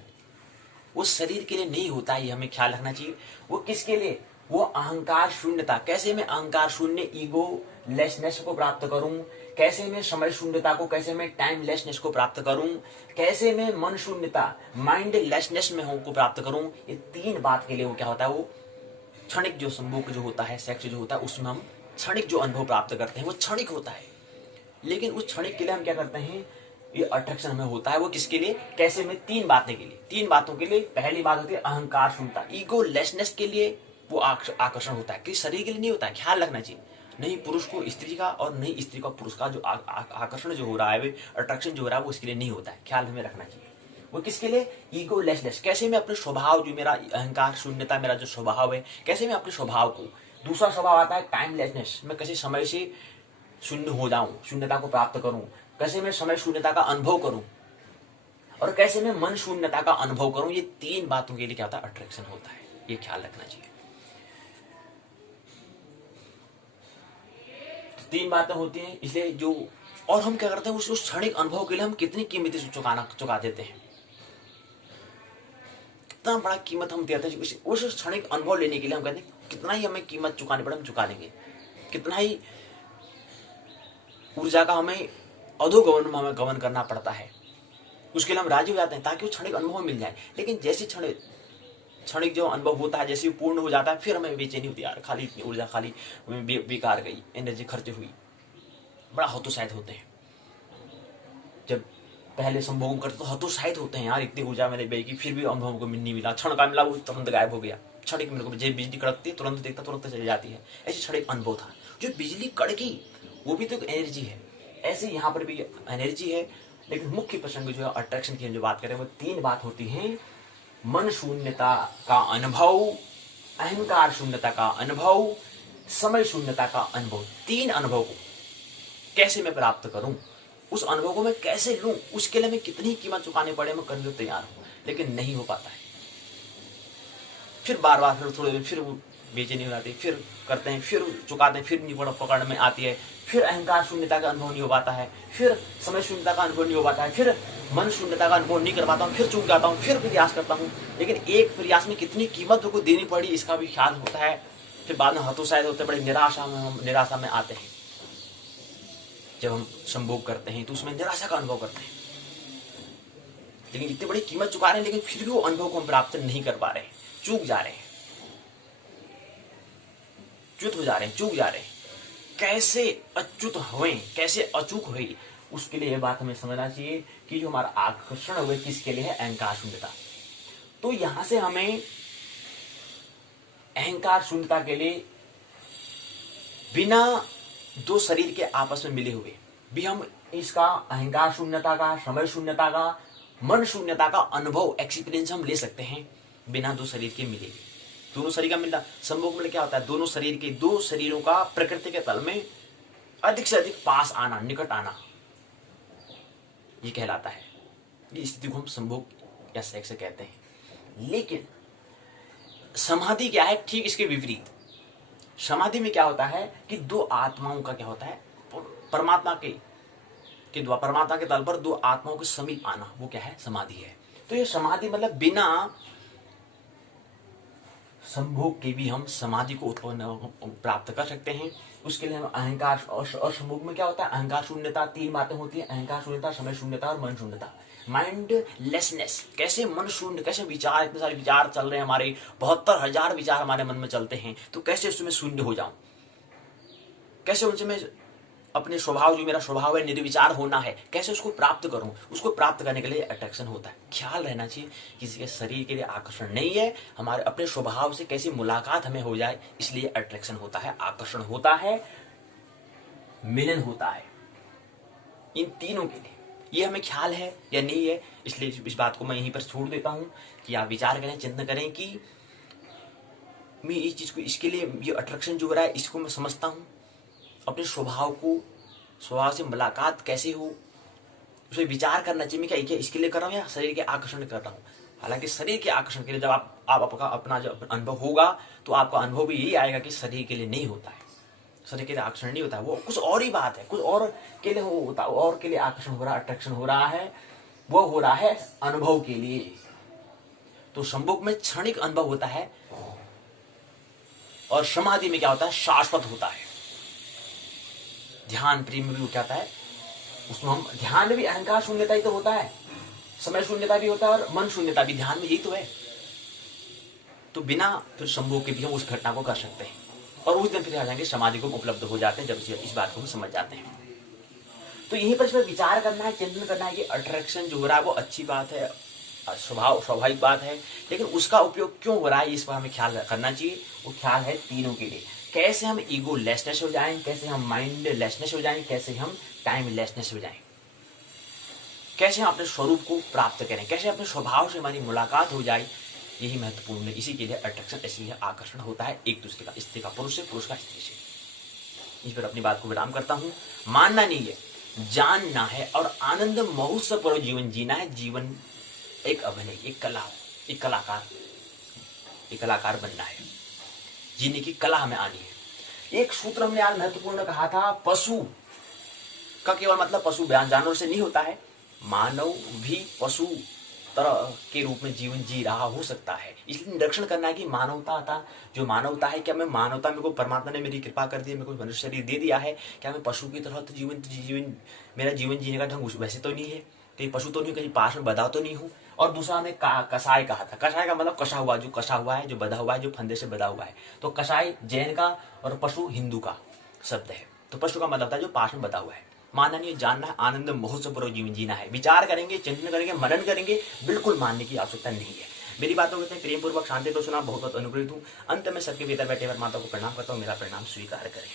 वो शरीर के लिए नहीं होता है, ये हमें ख्याल रखना चाहिए। वो किसके लिए, वो अहंकार शून्यता, कैसे मैं अहंकार शून्य ईगो लेसनेस को प्राप्त करूं, कैसे मैं समय शून्यता को, कैसे मैं टाइम लेसनेस को प्राप्त करूं, कैसे मैं मन शून्यता माइंड लेसनेस में हूं को प्राप्त करूं। ये 3 बात के लिए वो क्या होता है, वो क्षणिक जो संभोग जो होता है, सेक्स जो होता है, उसमें हम क्षणिक जो अनुभव प्राप्त करते हैं वो क्षणिक होता है। लेकिन उस क्षणिक के लिए हम क्या करते हैं, ये अट्रैक्शन हमें होता है। वो किसके लिए, कैसे में, तीन बातें के लिए, तीन बातों के लिए। पहली बात होती है अहंकार शून्यता, ईगो लेसनेस के लिए वो आकर्षण होता है, किसी शरीर के लिए नहीं होता है, ख्याल रखना चाहिए। नहीं पुरुष को स्त्री का और नहीं स्त्री का पुरुष का जो आकर्षण जो हो रहा है, अट्रैक्शन जो हो रहा है, वो इसके लिए नहीं होता है, ख्याल हमें रखना चाहिए। वो किसके लिए, ईगो लेसनेस, कैसे मैं अपने स्वभाव, जो मेरा अहंकार शून्यता, मेरा जो स्वभाव है, कैसे मैं अपने स्वभाव को। दूसरा स्वभाव आता है टाइमलेसनेस, मैं कैसे समय से शून्य हो जाऊं, शून्यता को प्राप्त करूं, कैसे मैं समय शून्यता का अनुभव करूं, और कैसे मैं मन शून्यता का अनुभव करूं। ये तीन बातों के लिए क्या होता है, अट्रैक्शन होता है, ये ख्याल रखना चाहिए। तो तीन बातें होती हैं, इसलिए जो, और हम क्या करते हैं, उस क्षणिक अनुभव के लिए हम कितनी कीमती चुका देते हैं, कितना बड़ा कीमत हम देते हैं उस क्षणिक अनुभव लेने के लिए। हम कहते हैं कितना ही हमें कीमत चुकानी पड़े हम चुका लेंगे, कितना ही ऊर्जा का हमें अधोगमन में हमें गमन करना पड़ता है, उसके लिए हम राजी हो जाते हैं ताकि वो क्षणिक अनुभव मिल जाए। लेकिन जैसे क्षणिक जो अनुभव होता है, जैसे पूर्ण हो जाता है, फिर हमें बेचैनी होती है, यार खाली इतनी ऊर्जा खाली बेकार गई, एनर्जी खर्च हुई, बड़ा हतोत्साहित होते हैं। जब पहले संभोग करते तो हतोत्साहित होते हैं, यार इतनी ऊर्जा मैंने व्यय की फिर भी अनुभव को नहीं मिला, क्षण का मिला वो तुरंत गायब हो गया। क्षणिक मेरे को जब बिजली कड़कती तुरंत देखता तुरंत चली जाती है, ऐसे क्षणिक अनुभव था। जो बिजली कड़की वो भी तो एक एनर्जी है, ऐसे यहाँ पर भी एनर्जी है। लेकिन मुख्य प्रसंग जो है अट्रैक्शन की हम जो बात करें, वो तीन बात होती है, मन शून्यता का अनुभव, अहंकार शून्यता का अनुभव, समय शून्यता का अनुभव। तीन अनुभव को कैसे मैं प्राप्त करूं, उस अनुभव को मैं कैसे लूं, उसके लिए मैं कितनी कीमत चुकाने पड़े मैं करने को तैयार हूं, लेकिन नहीं हो पाता है। फिर बार बार फिर थोड़ी देर फिर बेचैनी हो जाती है, फिर करते हैं, फिर चुकाते हैं, फिर नहीं पकड़ में आती है, फिर अहंकार शून्यता का अनुभव नहीं हो पाता है, फिर समय शून्यता का अनुभव नहीं हो पाता है, फिर मन शून्यता का अनुभव नहीं कर पाता हूँ, फिर चूक जाता हूँ, फिर प्रयास करता हूँ, लेकिन एक प्रयास में कितनी कीमत को देनी पड़ी इसका भी ख्याल होता है। फिर बाद में हतोत्साहित होते, बड़े निराशा में आते हैं। जब हम संभोग करते हैं तो उसमें निराशा का अनुभव करते हैं, लेकिन इतनी बड़ी कीमत चुका रहे हैं, लेकिन फिर भी वो अनुभव को हम प्राप्त नहीं कर पा रहे हैं, चूक जा रहे हैं, च्युत हो जा रहे हैं, चूक जा रहे हैं। कैसे अच्युत हुए, कैसे अचूक हुए, उसके लिए यह बात हमें समझना चाहिए कि जो हमारा आकर्षण हुए किसके लिए है, अहंकार शून्यता। तो यहां से हमें अहंकार शून्यता के लिए बिना दो शरीर के आपस में मिले हुए भी हम इसका अहंकार शून्यता का, समय शून्यता का, मन शून्यता का अनुभव, एक्सपीरियंस हम ले सकते हैं बिना दो शरीर के मिले। दोनों शरीर का मिलना, संभोग में क्या होता है, दोनों शरीर के, दो शरीरों का प्रकृति के तल में अधिक से अधिक पास आना, निकट आना, ये कहलाता है। ये स्थिति को हम संभोग या सेक्स कहते हैं। लेकिन समाधि क्या है, ठीक इसके विपरीत। समाधि में क्या होता है कि दो आत्माओं का क्या होता है, परमात्मा के द्वारा, परमात्मा के तल पर दो आत्माओं के समीप आना, वो क्या है, समाधि है। तो ये समाधि मतलब बिना संभोग के भी हम समाधि को उत्पन्न प्राप्त कर सकते हैं। उसके लिए हम अहंकार, और संभोग में क्या होता है, अहंकार शून्यता, तीन बातें होती है, अहंकार शून्यता, समय शून्यता और मन शून्यता, माइंडलेसनेस। कैसे मन शून्य, कैसे विचार, इतने सारे विचार चल रहे हैं हमारे, 72,000 विचार हमारे मन में चलते हैं, तो कैसे उसमें शून्य हो जाऊं, कैसे उनसे मैं अपने स्वभाव, जो मेरा स्वभाव है निर्विचार होना है, कैसे उसको प्राप्त करूं। उसको प्राप्त करने के लिए अट्रैक्शन होता है। ख्याल रहना चाहिए किसी के शरीर के लिए आकर्षण नहीं है, हमारे अपने स्वभाव से कैसी मुलाकात हमें हो जाए, इसलिए अट्रैक्शन होता है, आकर्षण होता है, मिलन होता है। इन तीनों के लिए ये हमें ख्याल है या नहीं है, इसलिए इस बात को मैं यहीं पर छोड़ देता हूं कि आप विचार करें, चिंतन करें कि मैं इस चीज को, इसके लिए ये अट्रैक्शन जो हो रहा है इसको मैं समझता हूं, अपने स्वभाव को, स्वभाव से मुलाकात कैसे हो, उसे विचार करना चाहिए। मैं क्या इसके लिए कर रहा हूँ या शरीर के आकर्षण कर रहा हूँ। हालांकि शरीर के आकर्षण के लिए जब आप आपका अपना जब अनुभव होगा तो आपका अनुभव भी यही आएगा कि शरीर के लिए नहीं होता है, शरीर के लिए आकर्षण नहीं होता है, वो कुछ और ही बात है, कुछ और के लिए होता, और के लिए आकर्षण हो रहा है, अट्रैक्शन हो रहा है, वो हो रहा है अनुभव के लिए। तो संभोग में क्षणिक अनुभव होता है और समाधि में क्या होता है, शाश्वत होता है। ध्यान प्रेम में भी क्या होता है, उसमें हम ध्यान में भी अहंकार शून्यता ही तो होता है, समय शून्यता भी होता है और मन शून्यता भी, ध्यान में यही तो है। तो बिना फिर संभोग के भी हम उस घटना को कर सकते हैं और उस दिन फिर आ जाएंगे समाधि को उपलब्ध हो जाते हैं, जब इस बात को हम समझ जाते हैं। तो यहीं पर इस पर विचार करना है, चिंतन करना है कि अट्रैक्शन जो हो रहा है वो अच्छी बात है, स्वाभाविक बात है, लेकिन उसका उपयोग क्यों हो रहा है इस पर हमें ख्याल करना चाहिए। वो ख्याल है तीनों के लिए, कैसे हम ईगो लेसनेस हो जाएं, कैसे हम माइंड लेसनेस हो जाएं, कैसे हम टाइम लेसनेस हो जाएं, कैसे हम अपने स्वरूप को प्राप्त करें, कैसे अपने स्वभाव से हमारी मुलाकात हो जाए, यही महत्वपूर्ण है। इसी के लिए अट्रैक्शन, इसलिए आकर्षण होता है एक दूसरे का, स्त्री का पुरुष से, पुरुष का स्त्री से। इस पर अपनी बात को विराम करता हूं। मानना नहीं है, जानना है और आनंद महोत्सव पर जीवन जीना है। जीवन एक अभिनय, एक कला, एक कलाकार बनना है, जीने की कला हमें आनी है। एक सूत्र हमने आज महत्वपूर्ण कहा था, पशु का केवल मतलब पशु जानवर से नहीं होता है, मानव भी पशु तरह के रूप में जीवन जी रहा हो सकता है। इसलिए निरीक्षण करना है कि मानवता था, जो मानवता है, क्या मैं मानवता में को परमात्मा ने मेरी कृपा कर दी, मेरे को मनुष्य शरीर दे दिया है, क्या मैं पशु की तरह तो जीवन मेरा जीवन जीने का ढंग वैसे तो नहीं है, कहीं पशु तो नहीं, कहीं पास में बधा तो नहीं हूँ। और दूसरा हमने कसाय कहा था, कसाय का मतलब कसा हुआ, जो कसा हुआ है, जो बधा हुआ है, जो फंदे से बधा हुआ है। तो कसाय जैन का और पशु हिंदू का शब्द है। तो पशु का मतलब था जो पास में बधा हुआ है। मानना नहीं, जानना है, आनंद महोत्सव पूर्वक जीवन जीना है। विचार करेंगे, चिंतन करेंगे, मनन करेंगे, बिल्कुल मानने की आवश्यकता नहीं है। मेरी बातों को प्रेम पूर्वक शांति तो सुना, बहुत बहुत अनुग्रहित हूँ। अंत में सबके भीतर बैठे परमात्मा को प्रणाम करता हूँ, मेरा प्रणाम स्वीकार करें।